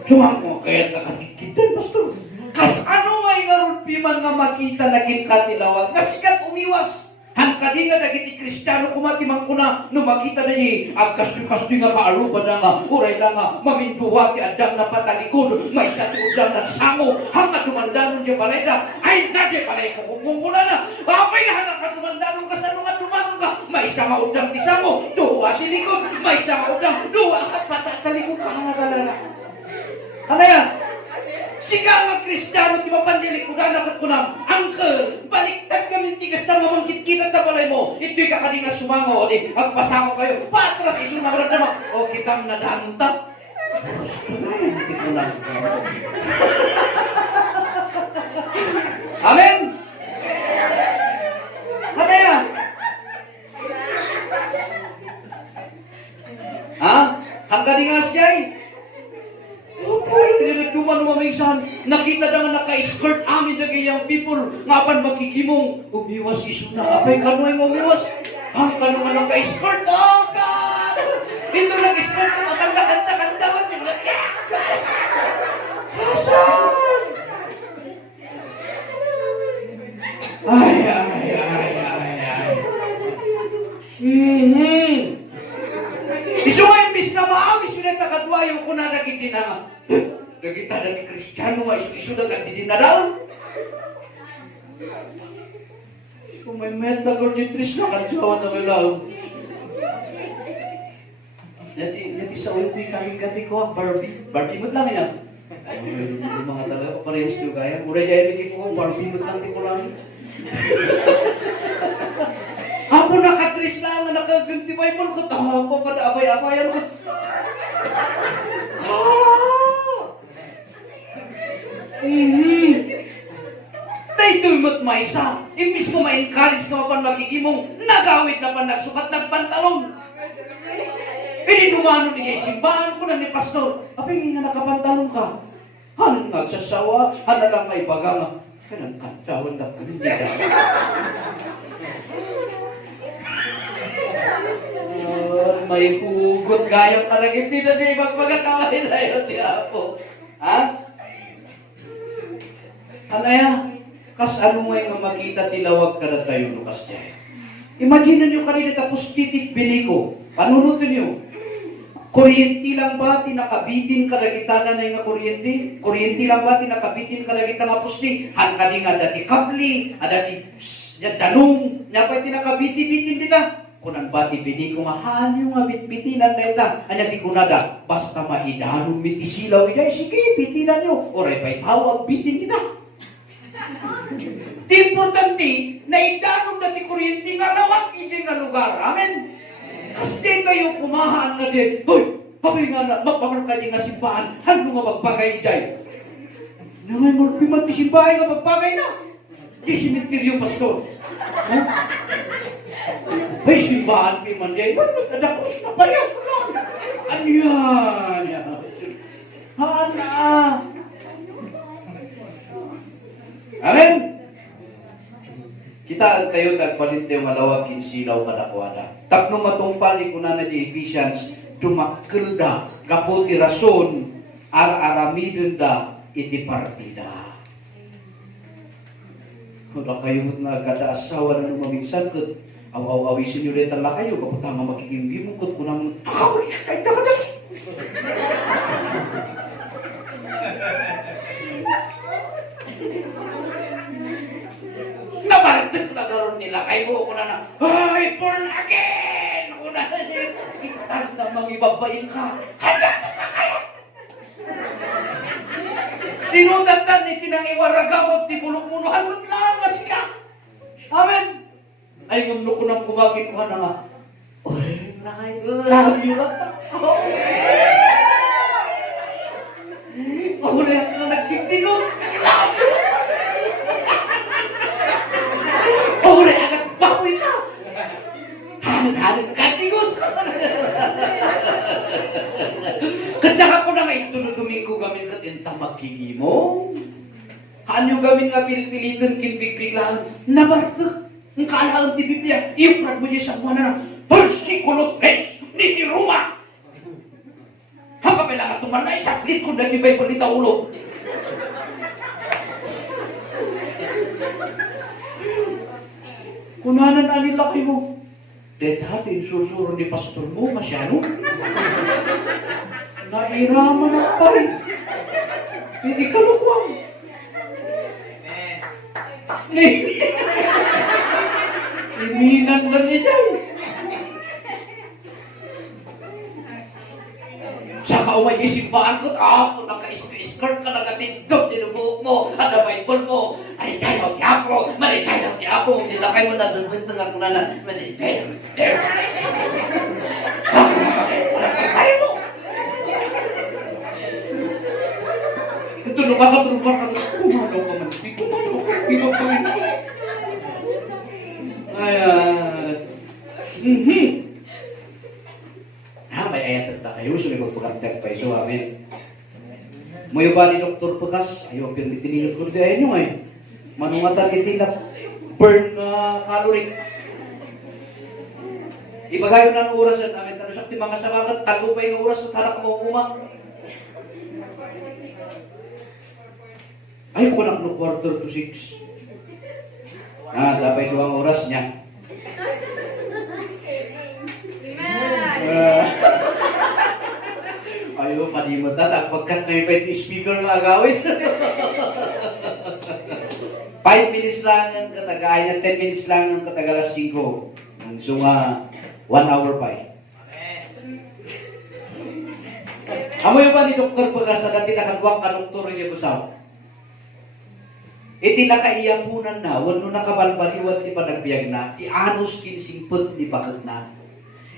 Cuma mo kaya nakatikitan, Pastor. Kas ano may ngarulpiman nga makita na kinkatilawag, kasikat umiwas. Hangkadi nga nagiti Kristiyano kumatimang kuna, no makita na niya, agkastoy-kastoy nga kaaruba na nga, uray na nga, maminduwati adang na patalikod, may satiudang na sango, hangga tumandanon niya balay ay na niya balay ko kumungkuna na, apay hanak ka tumandanon ka sa nunga tumanong ka, may isang udang tisamo, duwa si likod, may isang udang, duwa ka patatalikod ka nga talaga. Ano yan? Siga nga Kristiyano, di ba pandilikudan na kat kunam, Uncle, baliktad kami tigas na mamangkit kita ta balay mo. Ito'y kakadi nga sumango, di, agpasama kayo, patras iso na marad naman, o kitang nadanta. Gusto na yan, hindi ko lang. Amen? Ano yan? Ha? Hanggang nga siya eh. Nagduman umamisan, nakita na nga naka-skirt amin na gayang people, nga pan makikimong, umiwas iso na, apay kanoy mo umiwas, ang kano nga naka-skirt, oh God! Ito nag-skirt, apan nakanta-kanta, Hasan! Ay. Iso nga imbis na maawis yun at nakadwayo ko na nakiti na nakita na ni Kristiyano nga iso na nagdidin na daw. Kung may met na gorgitris na kansawa na kailaw. Yati sa ulti kaging ko, Barbie mo't lang yan. Yung mga talaga, parehas nyo kaya. Mura dyan yung ko, Barbie mo't lang di ko lang. Ako nakatris na nga nakaganti Bible ko. Tawa ko kada abay-abayan ko. Dahil mo't may isa. Imbis ko ma-encourage ka mapan makikimong nagawit na pan nagsukat nagpantalon. Pwede dumano ni kay simbahan ko na ni pastor. Apay nga nakapantalon ka. Hanon nga sasawa, hana lang nga ibaga nga. Kaya nagkatsawan na ka. Hindi ka. May hugot gayang karagit din na di magpagkakawin na yun di ako. Ha? Ano yan? Kas ano mo yung makita tilawag ka na tayo lukas dyan. Imagine nyo kanina tapos titik biliko. Panunutin nyo. Kuryente lang ba tinakabitin karagitanan na yung kuryente? Kuryente lang ba tinakabitin karagitang apusti? Hangkadi nga dati kabli, dati danong, niya pa'y tinakabiti-bitin nila. Kunan ba ti biliko nga hanyo nga bitbitinan na ita. Anya ti kunada, basta maidanong mitisilaw ida, sige, bitinan nyo. Oray pa'y tawag bitin nila. Di importante, na idanong dati kuryente nga lawag, ije nga lugar. Amen? Kasi kayo kumahaan na din. Hoy, habay nga na, magpamarka niya nga simbahan. Ano nga magpagay dyan? Nangay morpi man ti simbahan nga magpagay na. Di simenteryo, pastor. Huh? Ay, simbahan pi man dyan. Nadakos na parehas ko lang. Ano yan? Hana. Amen? Kita tayo nagpalit tayo malawag kinsilaw kadakwada. Tapno matungpali ko na di Ephesians, dumakelda, kaputi rason, ar-aramidin da, iti partida. Kung kayo nga kada asawa na lumamingsan, aw-awisin nyo rin tala kayo, kaputang nga makikimimong kot ko nang, kahit na. Nabaragdag na garon nila kayo ko na ay, born again! Ko na itatag na mangibabayin ka. Handa na kayo! Sinudatan ni tinang iwaragawag ti bulok-munuhan mo't lang kasi ka. Amen! Ay, mundo ko nang kumagin ko na nga. Uy, I love you. Pahuli ako na nagtigtigos. Love you! Pahuli agad bakoy ka. Hanan-hanan nakatigos. Katsaka ko na nga itunuduming ko gamin katinta magkigimo. Hanyo gamin nga pilipilitan kinbigliglaan. Nabartok. Ang kalaang di Biblia, iprat mo niya sa buwan na versikulo 3 ni Roma. Hanggang lang at tumalay sa klit ko na di ba'y palita ulo. Kunanan na nila kayo. Dahil susuro ni pastor mo, masyado. Nairaman ang pay. Hindi kalukwang. Ininan na niya dyan. Saka umay isimbahan ko, ako naka-skirt ka, nakatigdog, tinubuok mo, at the Bible mo, ay tayo, tiyapo, mali tayo, tiyapo, nilakay mo na, dagdag ako na, mali tayo, tiyapo. Ay mo! Ito, nakakatulog ka, kumalaw ka man, kumalaw ka, ibabawin ko. Ay, may ayat na kayo, so may magpagkaktak pa iso, amen. Moyo ba ni Dr. Pukas? Ayaw, pero tinilog ko dahil nyo ngayon. Manungatan itilap, burn calorie. Ibagayo na ang oras at amin, tanong siya, mga sabakat, tago pa yung oras at harap mo umang. Ay, ko lang no 5:45. Dabay doang oras niya. Ayo, panimot na, pagkat may pwede speaker na agawin. 5 minutes lang ang katagayan, 10 minutes lang ang katagalas 5. So nga, 1 hour pa eh. Amoy ba ni Dr. Pagkasa dati nakagwak ka doktor niya basaw? Iti nakaiyapunan na, wano nakabalbaliwat ti panagbiag na, ti anos kinsimpot ni bakit na.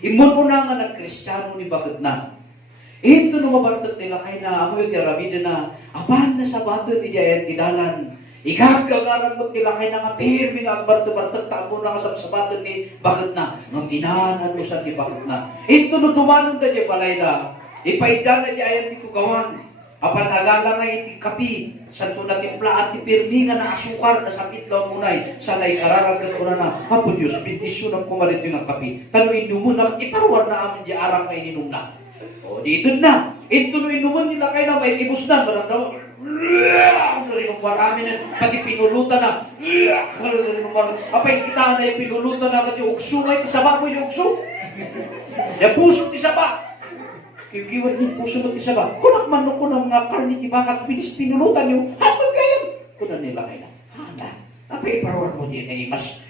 Imun na nga nagkristyano ni bakit na. Ito no mabartot nila kay na amoy ti rabida na apan na sa bato ni Jayan tidalan. Igagagaran mo nila kay na nga pirmi nga agbarto-bartot tamo na nga sa bato ni bakit na. Ngam inanan mo sa ni bakit na. Ito no dumanon da di balay na. Ipaidan na di ayan ti kugawan. Apan nagala nga iti kapi. Santo na timplaan ti pirmi nga na asukar na sapit lang munay. Sanay kararagat ko na na. Hapo Diyos, bindisyon ang pumalit yung kapi. Tano inumun na iparwar na amin di arang na ininom na. O, dito na. Ito no inuman nila kayo na may ibus na. Marang daw, marami na, pati pinulutan na. Apay kita na yung pinulutan na kasi ukso na, isaba mo yung ukso. Ya puso isaba. Kikiwan ni puso mo isaba. Kunak man ko ng mga karni di bakat pinis pinulutan yung hapag kayo. Kunan nila kayo na. Handa. Apay iparwar mo din na imas.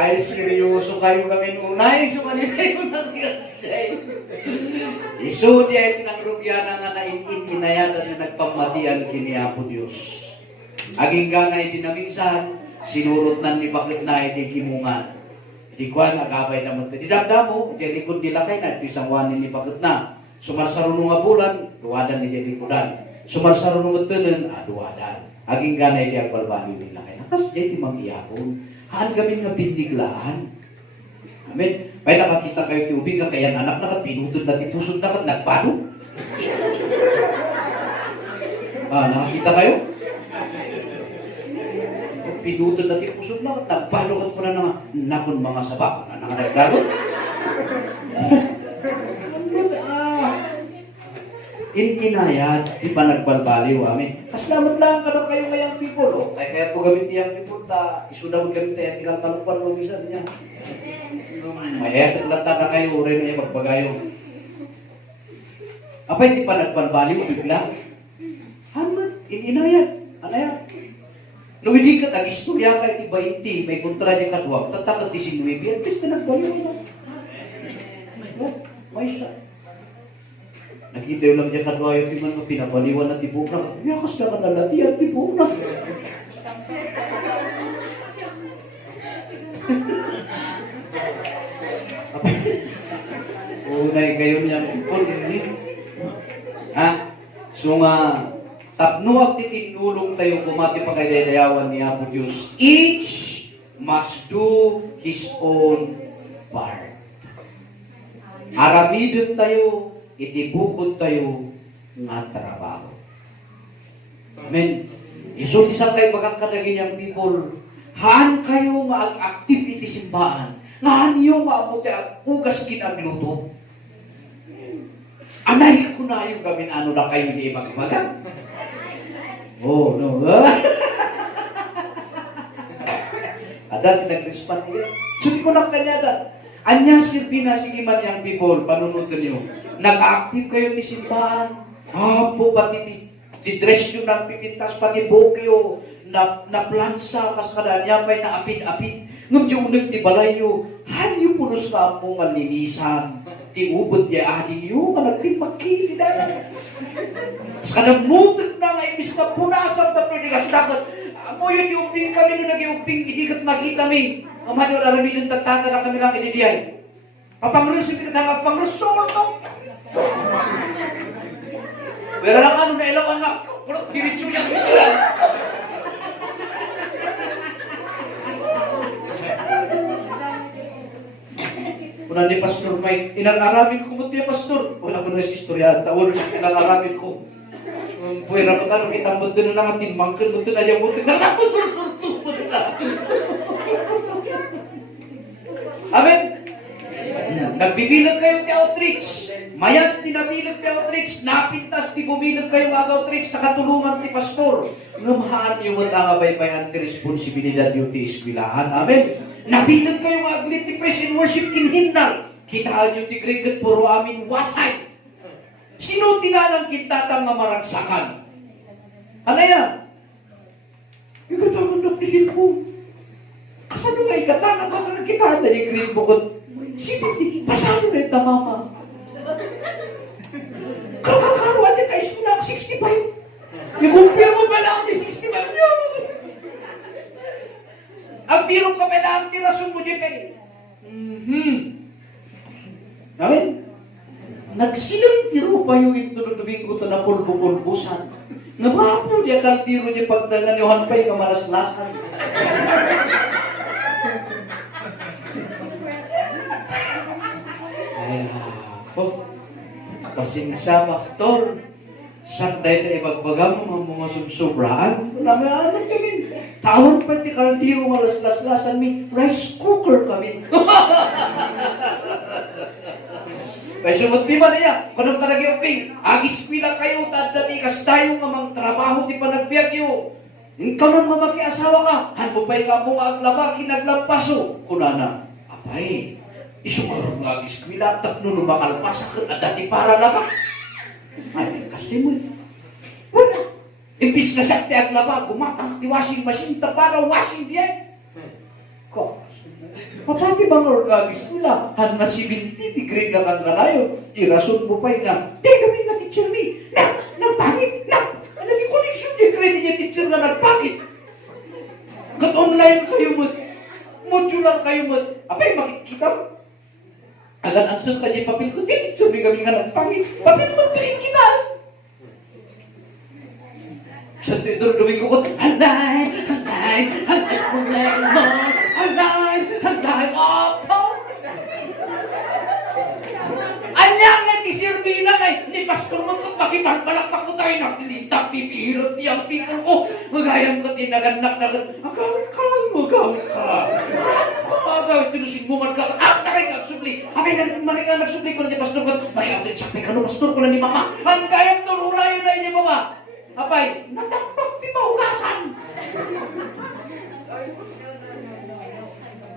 Ay, seryoso kayo kami unay, sumanila yung nag-iasay. Iso di ay tinangrubyana nga nainin inayadan na nagpamatian kini Apo Diyos. Aging ganay dinamingsan, sinurot nan ni bakit na iti kimungan. Di kwa nagabay naman ito. Di damdamo, di likod nila kay na, isang wanin ni bakit na. Sumarsarunong nga bulan, duwadan ni di likodan. Sumarsarunong nga tunan, duwadan. Aging ganay di agbalbani nila kay. Nakas di mag-iyapon. Haan kami nga biniglaan. Amen. May nakakita kayo tubig nga kaya anak na pinutod na tipusod na nagpano. Nakakita kayo? Pinutod na tipusod na nagpano kat mo na nga nakon mga sabak na nagdagot. Inayat, di pa nagbalbaliw amin. Kaslamat lang ka na kayo ngayang people. Oh. Kaya po gamit niyang people ta, isuda mo gamit tayo, tinggal talupan mo bisa niya. May etek lata na kayo, rin niya pagpagayo. Apay di pa nagbalbaliw, bigla. Hanman, inayat, anayat. Lumidi ka, tag-istorya ka, iti 20, may kontra niya kadwag, tatakat 19, at least na nagbaliw na. May isa. Nakita yung lang niya kadwayo, di man mo pinabaliwan na tibok na. Yakas na manalatian, tibok na. Unay kayo niya. So nga, tapno at titinulong tayo kumati pa kay dayawan ni Apo Diyos. Each must do his own part. Aramidon tayo, itibukod tayo nga trabaho. Amen. Iso isang kayo magkakadagin yung people, haan kayo mag-active iti simbahan, haan niyo maamuti ang ugas kinagluto. Anay ko na yung gamin ano na kayo di magmaga. Oh, no. Ada pinag-respond niya. Sudi ko na kanya da. Anya silbi na sige man yung people, panunutin niyo. Nag-active kayo ti simbahan. Hapo pati ti ti dress yung nagpipintas, pati bokyo, na plansa, kas kada niya pa'y na apid-apid. Ngam di unag ti balay yo, hanyo punos na mo malinisan. Ti ubod di adin yo, nagtimaki, na. Kas kada mutot na nga, imis ka punasan na predigas dapat. Mo yun yung uping kami, nung nag-iuping, hindi kat makita mi. Ang manyo aramidin tatanda na kami lang inidiyay. Papanglos yung pinatanga, panglusol to. Pero lang ano na ilaw anak, pero diritso niya kita. Una ni Pastor Mike, inang-aramin ko mo tiya Pastor. Wala ko na si istorya, tawon siya inang-aramin ko. Puwera ko tanong, itambot din na nga tinmangkin mo din na yung butin. Nakapusur-surto po na. Amen? Nagbibilag kayo ti outreach. Mayat ti nabilag ti outreach. Napintas ti bumilag kayo ang outreach. Nakatulungan ti pastor. Ngamahaan yung nga baybayan ti responsibilidad yung ti eskwelahan. Amen? Nabilag kayo ang aglit ti praise and worship kinhindal. Kitaan yung ti gregat puro amin wasay. Sino tinanang kintatang nga maragsakan? Ano yan? Ikatangan na nihil ko. Kasano nga ikatangan ka kita na yung green bukod? Sino di? Pasano na yung tamama? Kakakaruan niya kayo sila ang 65. Yung kumpirmo pala ako ni 65 niya. Ang birong ka pala ang tirasun mo, Jepe. Amen? Nagsilang tiro pa yung itulunubing ko ito na pulbo-pulbusan. Nabapo niya kaltiro niya pagdangan yung hanpay kamalaslasan. Ay, ako. Pasensya, pastor. Sanday na ibagbaga mo mga subsobraan. Wala may anak kami. Tawon pa ti kaltiro malaslaslasan mi. Rice cooker kami. Kaya sumot di ba niya, kung ka nag-iuping, agis pila kayo, tadati kas tayo nga mang trabaho di pa nagbiagyo. Ikaw nang mamakiasawa ka, hanpo pa'y nga mo nga aglaba, kinaglampaso. Kunana, apay, isumarong nga agis pila, tapno nung makalpasak, at dati para laba. Ay, kasi mo, wala. Imbis na sakti aglaba, kumatang ti washing machine, para washing diyan. Ko, Papati bang orgagis nila? Han na 70 degree na kang kanayo. Irason mo pa nga. Di kami na teacher mi. Nagpangit. Naging connection degree niya teacher na nagpangit. Kat online kayo mo. Modular kayo mo. Apay, makikita mo. Agan answer ka niya papel ko. Di teacher mi kami nga nagpangit. Papel mo kayo kita. Sa tito, Domingo ko. Halay. Anyang nga ti Sirvina kay ni Pastor mo kat makipagbalakpak mo tayo na pilita, pipihirot tiyang people ko. Magayang ka tinaganak na kat, magamit ka. Magawit tinusin mo man ka, takay ka nagsubli. Abay ka manika nagsubli ko na ni Pastor kat, magawit sakti ka no Pastor ko na ni Mama. Ang gayang turulayan na ni Mama. Abay, natakpak di mahugasan.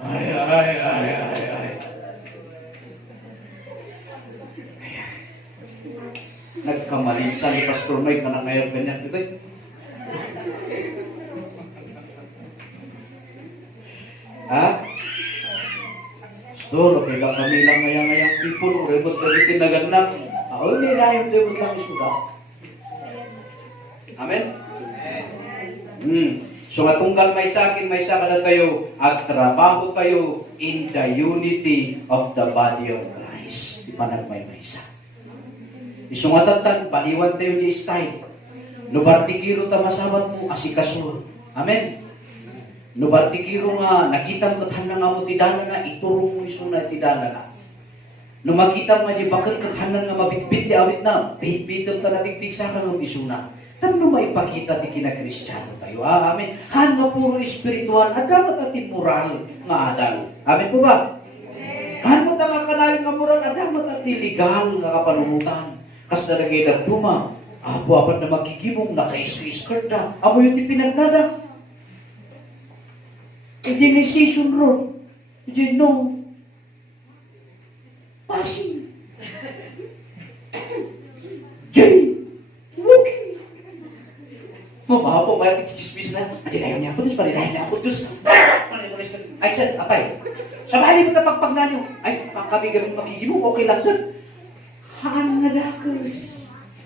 Ay. Nagkamalisa ni Pastor Mike na nangayon ganyan dito. Ha? Pastor, okay lang kami lang ngayang people, urebot ka dito naganak. Ako hindi na yung debot lang isuda. Amen? So matunggal may sakin, may sakala kayo, at trabaho kayo in the unity of the body of Christ. Di pa nagmay-maysa. Isungatatan, baliwan tayo di style. Nubartikiro ta masabat mo, asikasur. Amen? Nubartikiro nga, nakita mo kathan nga mo tidala na, iturong mo isuna tidala na. No makita mo nga, bakit kathanan nga mabitbit di awit na, bihit-bitam ta nabigtig sa kang isuna. Tanong maipakita ti kina-Kristiyano tayo. Amen. Han nga puro espiritual, at dapat ati moral nga adal. Amen po ba? Han mo nga kanayon nga moral, at dapat ati legal nga kapanungutan. Kas na lagay na duma, apo-apat na magkikimong naka-skirt na. Amo yung ti pinagnada. Hindi may season road. Hindi no. Passing. Jay. Walking. wala kichismis na. Adilayan niya ako, Diyos, panilayan niya ako, Diyos. Ay, sir, apay. Sa bahay mo na pagpagnanyo. Ay, kami gabi makigimo, okay lang, sir. Haan nga dakos.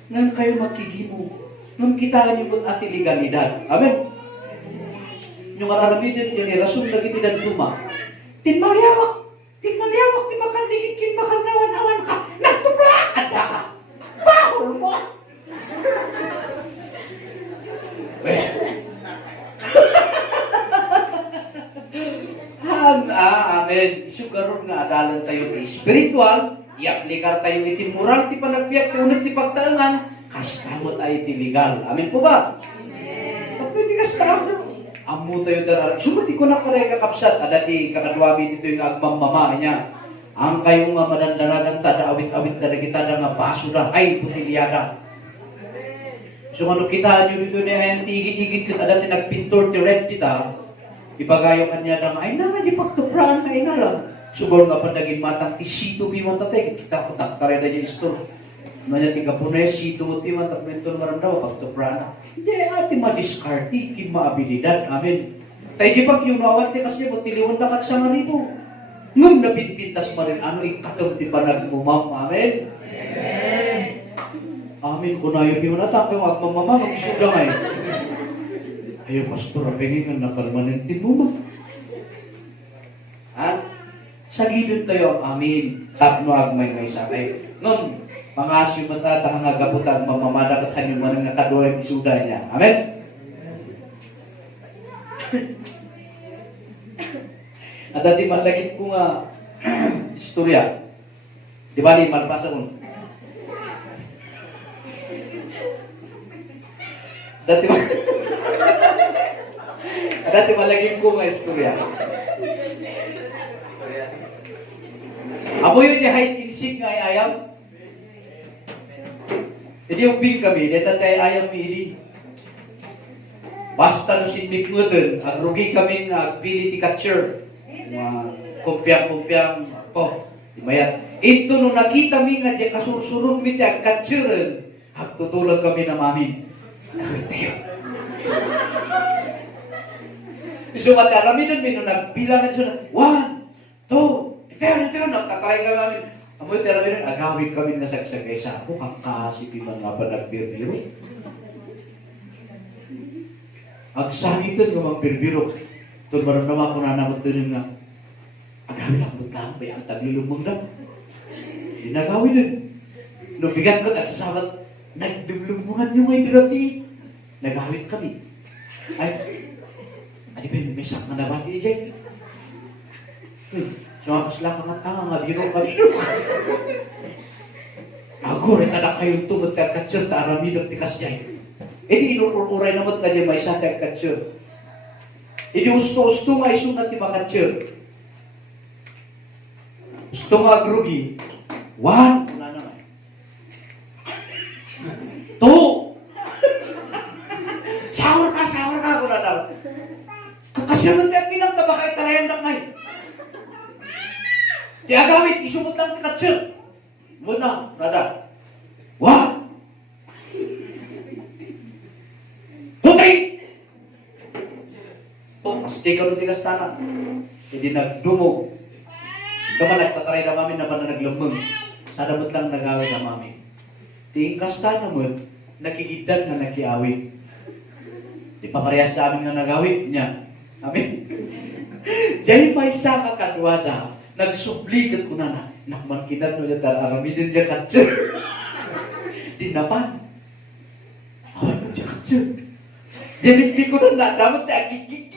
Ngan kayo makigimo. Ngan kita niyo po ati legalidad. Amen. Yung araramidin niya, rason lagi tidak luma. Tinmalyawak, di makan dikit, kin makan nawan-awan ka. Nagtuplakan ka. Bahol mo. Amen. Isugaron nga adalan tayo ti spiritual, i-aplikar tayo iti moral, ti panagbiyak, ti unit, ti pagtaangan, kastamot ay ti legal. Amen po ba? Amen. Pwede kastamot. Amo tayo darang. Sumati ko na kare kakapsat, adati kakadwabi dito yung agmamama niya. Ang kayong nga madandanagan ta, da awit-awit na kita da nga baso da, ay putilyada. So ano kita nyo dito niya, ayan tigit-higit kita dati nagpintor ti red kita, ibagayo kanya da nga, ay na nga di pagtupraan ka ina lang. Sugol nga pandagin matang ti sito bimang tatay, kita ko taktare da dyan istor. Nanya ti kapunay, sito mo ti matang mentor maramdaw, pagtupraan na. Hindi, ati ma-discarti, kin maabilidad, amin. Tayo di pag yung nawat ti kasi mo, tiliwan na kat sa maribo. Ngum napitpintas pa rin, ano ikatong ti panagmumam, amin. Amen. Amin, kung na yung nata, kayo agmamama, mag-isuga nga eh. Ayaw, pastor, pengingan na permanente mo ba? Ha? Sa gilid tayo ang amin, tapno agmay may sakay. Ngum, pangasyo mata, tahang agaputan, mamamada kat kanyang manang nakaduha yung isuda niya. Amen? At dati malagit ko nga istorya. Di ba ni malpasa ko? Dati malagit ko nga istorya. Amo yun niya hide and seek nga ayam. Jadi ubing kami, deta tayo ayam miili. Basta no sinmik nguden, agrugi kami na agpili ti catcher. Mga kumpiang-kumpiang po. Imayat. Ito nung nakita mi nga di kasursurun mi ti agkatcheran, agtutulog kami na mami. Kawit tayo. So mataraminan mi nung nagbilangan siya na, 1, 2, tayo, nagtataray kami mami. Amoy teraminan, agawin kami nga sagsagay sa ako, kakasipi man nga ba nagbirbiro. Agsagitan nga mang birbiro. Ito maramdaman ko na naman ito nga, agawin ako lang, bay ang taglulumong daw. Sinagawin din. Nung bigat ko, nagsasabat, nagdumlumungan yung may grabe. Nagawin kami. Ay, adi ba may sak na nabati dyan? So, kasla ka nga tanga nga, biro ka. Ako, rin anak kayong tumot ka katsir, ta aramidot tikas dyan. E di inururay naman na di may sa tag katsir. E di usto-usto nga iso na ti makatsir. Gusto nga agrugi. 1, wala naman. 2, sahur ka, ako na daw. Kasi naman tayo bilang tabakay tarayan na ngayon. Di agawin, isumot lang ti katsir. Muna, nada. 1, 2, 3. Mas ikaw ng tigas tanan. Hindi nagdumog. Kaman nagtataray na mami na ba na naglumong. Sa damot lang nagawin na mami. Tingkas tanan mo, nakikidan na nakiawin. Di pa parehas na amin nga nagawin niya. Amin. Diyan pa isa kakadwada. Nagsublikat ko na nakman kinat mo dyan aramidin dyan katsir. Di napan. Awan mo dyan katsir. Diyan hindi ko na damat na agigigig.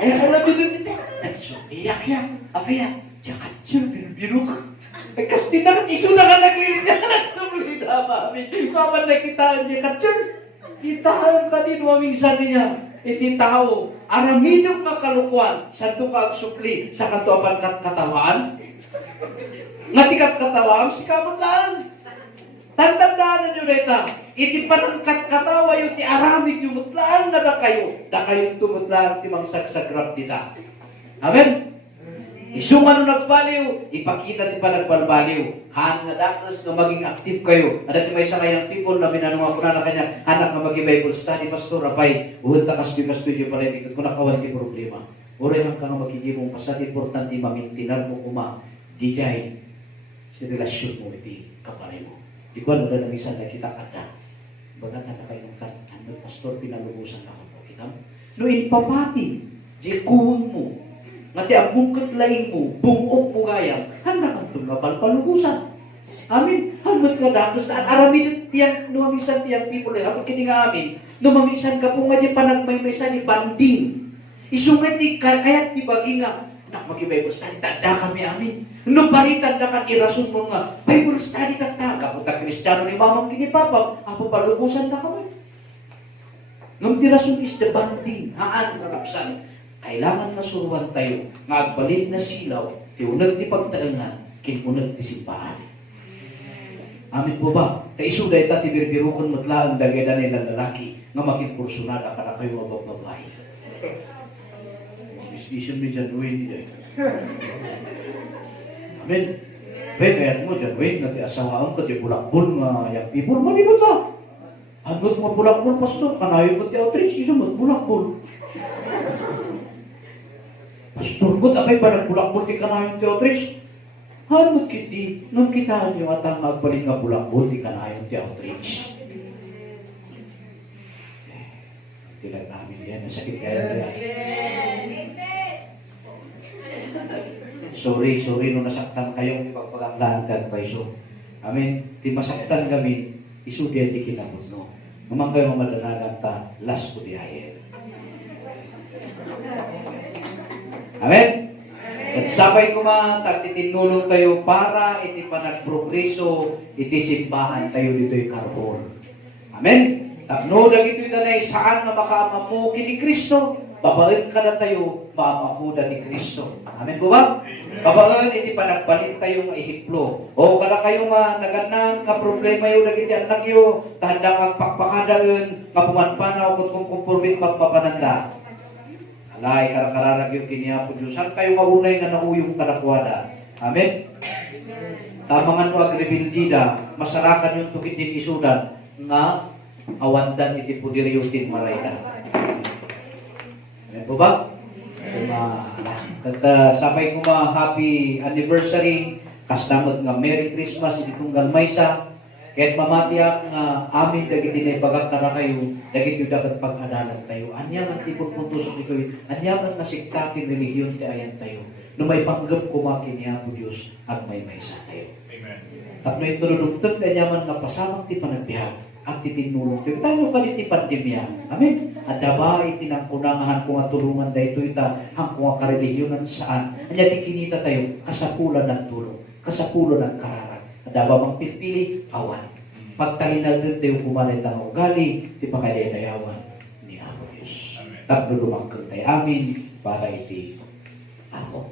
Ay, aramidin dyan. Nagsubliyak yan. Apaya, dyan katsir, biru-biru ka. Ay, kasi iso na ka naglilis niya. Nagsubli na mami. Kaman nakitaan niya katsir. Itahan ka din maming sani niya. Iti tao, aramidong makalukuan, sa tukag supli, sa katuapan katawaan. Ngatikat katawaan, si kamot lang. Tandandaan nyo na iti panangkat katawa yung ti aramid yung mutlaan na da kayo tumutlaan ti mang sagsagrap dita. Amen? Isuman nung nagbaliw, ipakita ti pa nagbalbaliw. Han nga dakas nga maging active kayo. At ito may isa kayang people na minanong ako na kanya, anak nga maging Bible study, pastor, apay, uhod ta ka-studio pa rin, kung nakawan ti problema. Urihan ka nga magiging mong pasat, importante mamintinar mo kuma, dijay, sa relasyon mo, iti kapalay mo. Di ko ano na ng isa na kita kada. Bagat na kayo ng kan, ano, pastor, pinalubusan ako po kita. No, inpapati, di kuwang mo, nga ti ang bungkat laing mo, bungok mo gayang, handa kang tungapal palubusan. Amin. Hamat ka dakas na aramin tiyang, numamisan tiyang people, hamat kini nga amin, numamisan ka po nga di panagmaymaysan ni banding. Isungay ti, kaya ti bagi nga, nak mag-Bible study, tanda kami amin. No paritan na kan irasun mo nga, Bible study tanda, kaputa Kristiyano ni mamang kini papa, apo palubusan na kami. Ngam ti rason is the banding, haan karapsan. Kailangan nasuruan tayo, nga agbalit na silaw, tiunag ti pagtaangan, kinunag ti simbahan. Amin po ba? Kaisuday ta ti birbirukon matlaan dagay nila lalaki, nga makinkursunada ka na kayo abang babae. Mag-isisyon ni John Wayne niya. Amen. Kaya mo, John Wayne, na ti asawaan ka ti bulakbol nga yung people, manibot ka. Hanot nga bulakbol, pastor, kanayon mo ti outreach, iso mo bulakbol. Pastor, gut apay ba nagbulakbol ti kanayon ti outreach? Hanot kiti, nung kita yung atang magbalik nga bulakbol ti kanayon ti outreach. Tilag namin yan, nasakit kaya yan. Sorry nung nasaktan kayong ipagpagandaan ka at paiso. Amen. Ti masaktan kami, isudya ti kinamot no. Naman kayo madanagan ta, last po di ayer. Amen? At sabay ko man, tagtitinulong tayo para iti panagprogreso, iti simbahan tayo dito'y karbon. Amen? Tapno na ito'y danay saan na makamamu kini Kristo, babaen ka na tayo, maamakuda ni Kristo. Amen po ba? Babaen, iti panagpalit tayo nga ihiplo. O kada kayo nga naganang ka problema yun, nagiti anak yun, tahanda kang pakpakadaen, nga pumanpanaw, kung kumpormit magpapananda. Alay, karakararag yung kiniya po Diyos. Saan kayo maunay nga nauyong kanakwada? Amen? Tamangan mo agribildida, masarakan yung tukit din isudan, nga awandan iti po diriyutin marayda. Amen po ba? So, sabay ko happy anniversary, kastamot nga Merry Christmas, iti tunggal maysa, kahit mamatiak nga amin dagiti na ibagak na kayo, dagiti dagat pag-adalan tayo. Anyaman ti pagpuntusok ito, anyaman na siktakin relihiyon ti ayan tayo. No may panggap kumakin niya po Diyos at may maysa tayo. Amen. Tapno ito nunugtag na anyaman nga pasamang ti panagbihan at titinulong tayo. Tayo ka ti pandemya. Amen. At daba itinangkunangahan kung atulungan da ito ita, hang kung karelihiyonan saan. Anya ti kinita tayo, kasapulan ng tulong, kasapulan ng kararag. Daba mang pilpili, awan. Pagtalinag din tayo pumalit ang ugali, di pa kaya dayawan ni Amo Diyos. Tapno lumangkang tayo amin para iti Amo.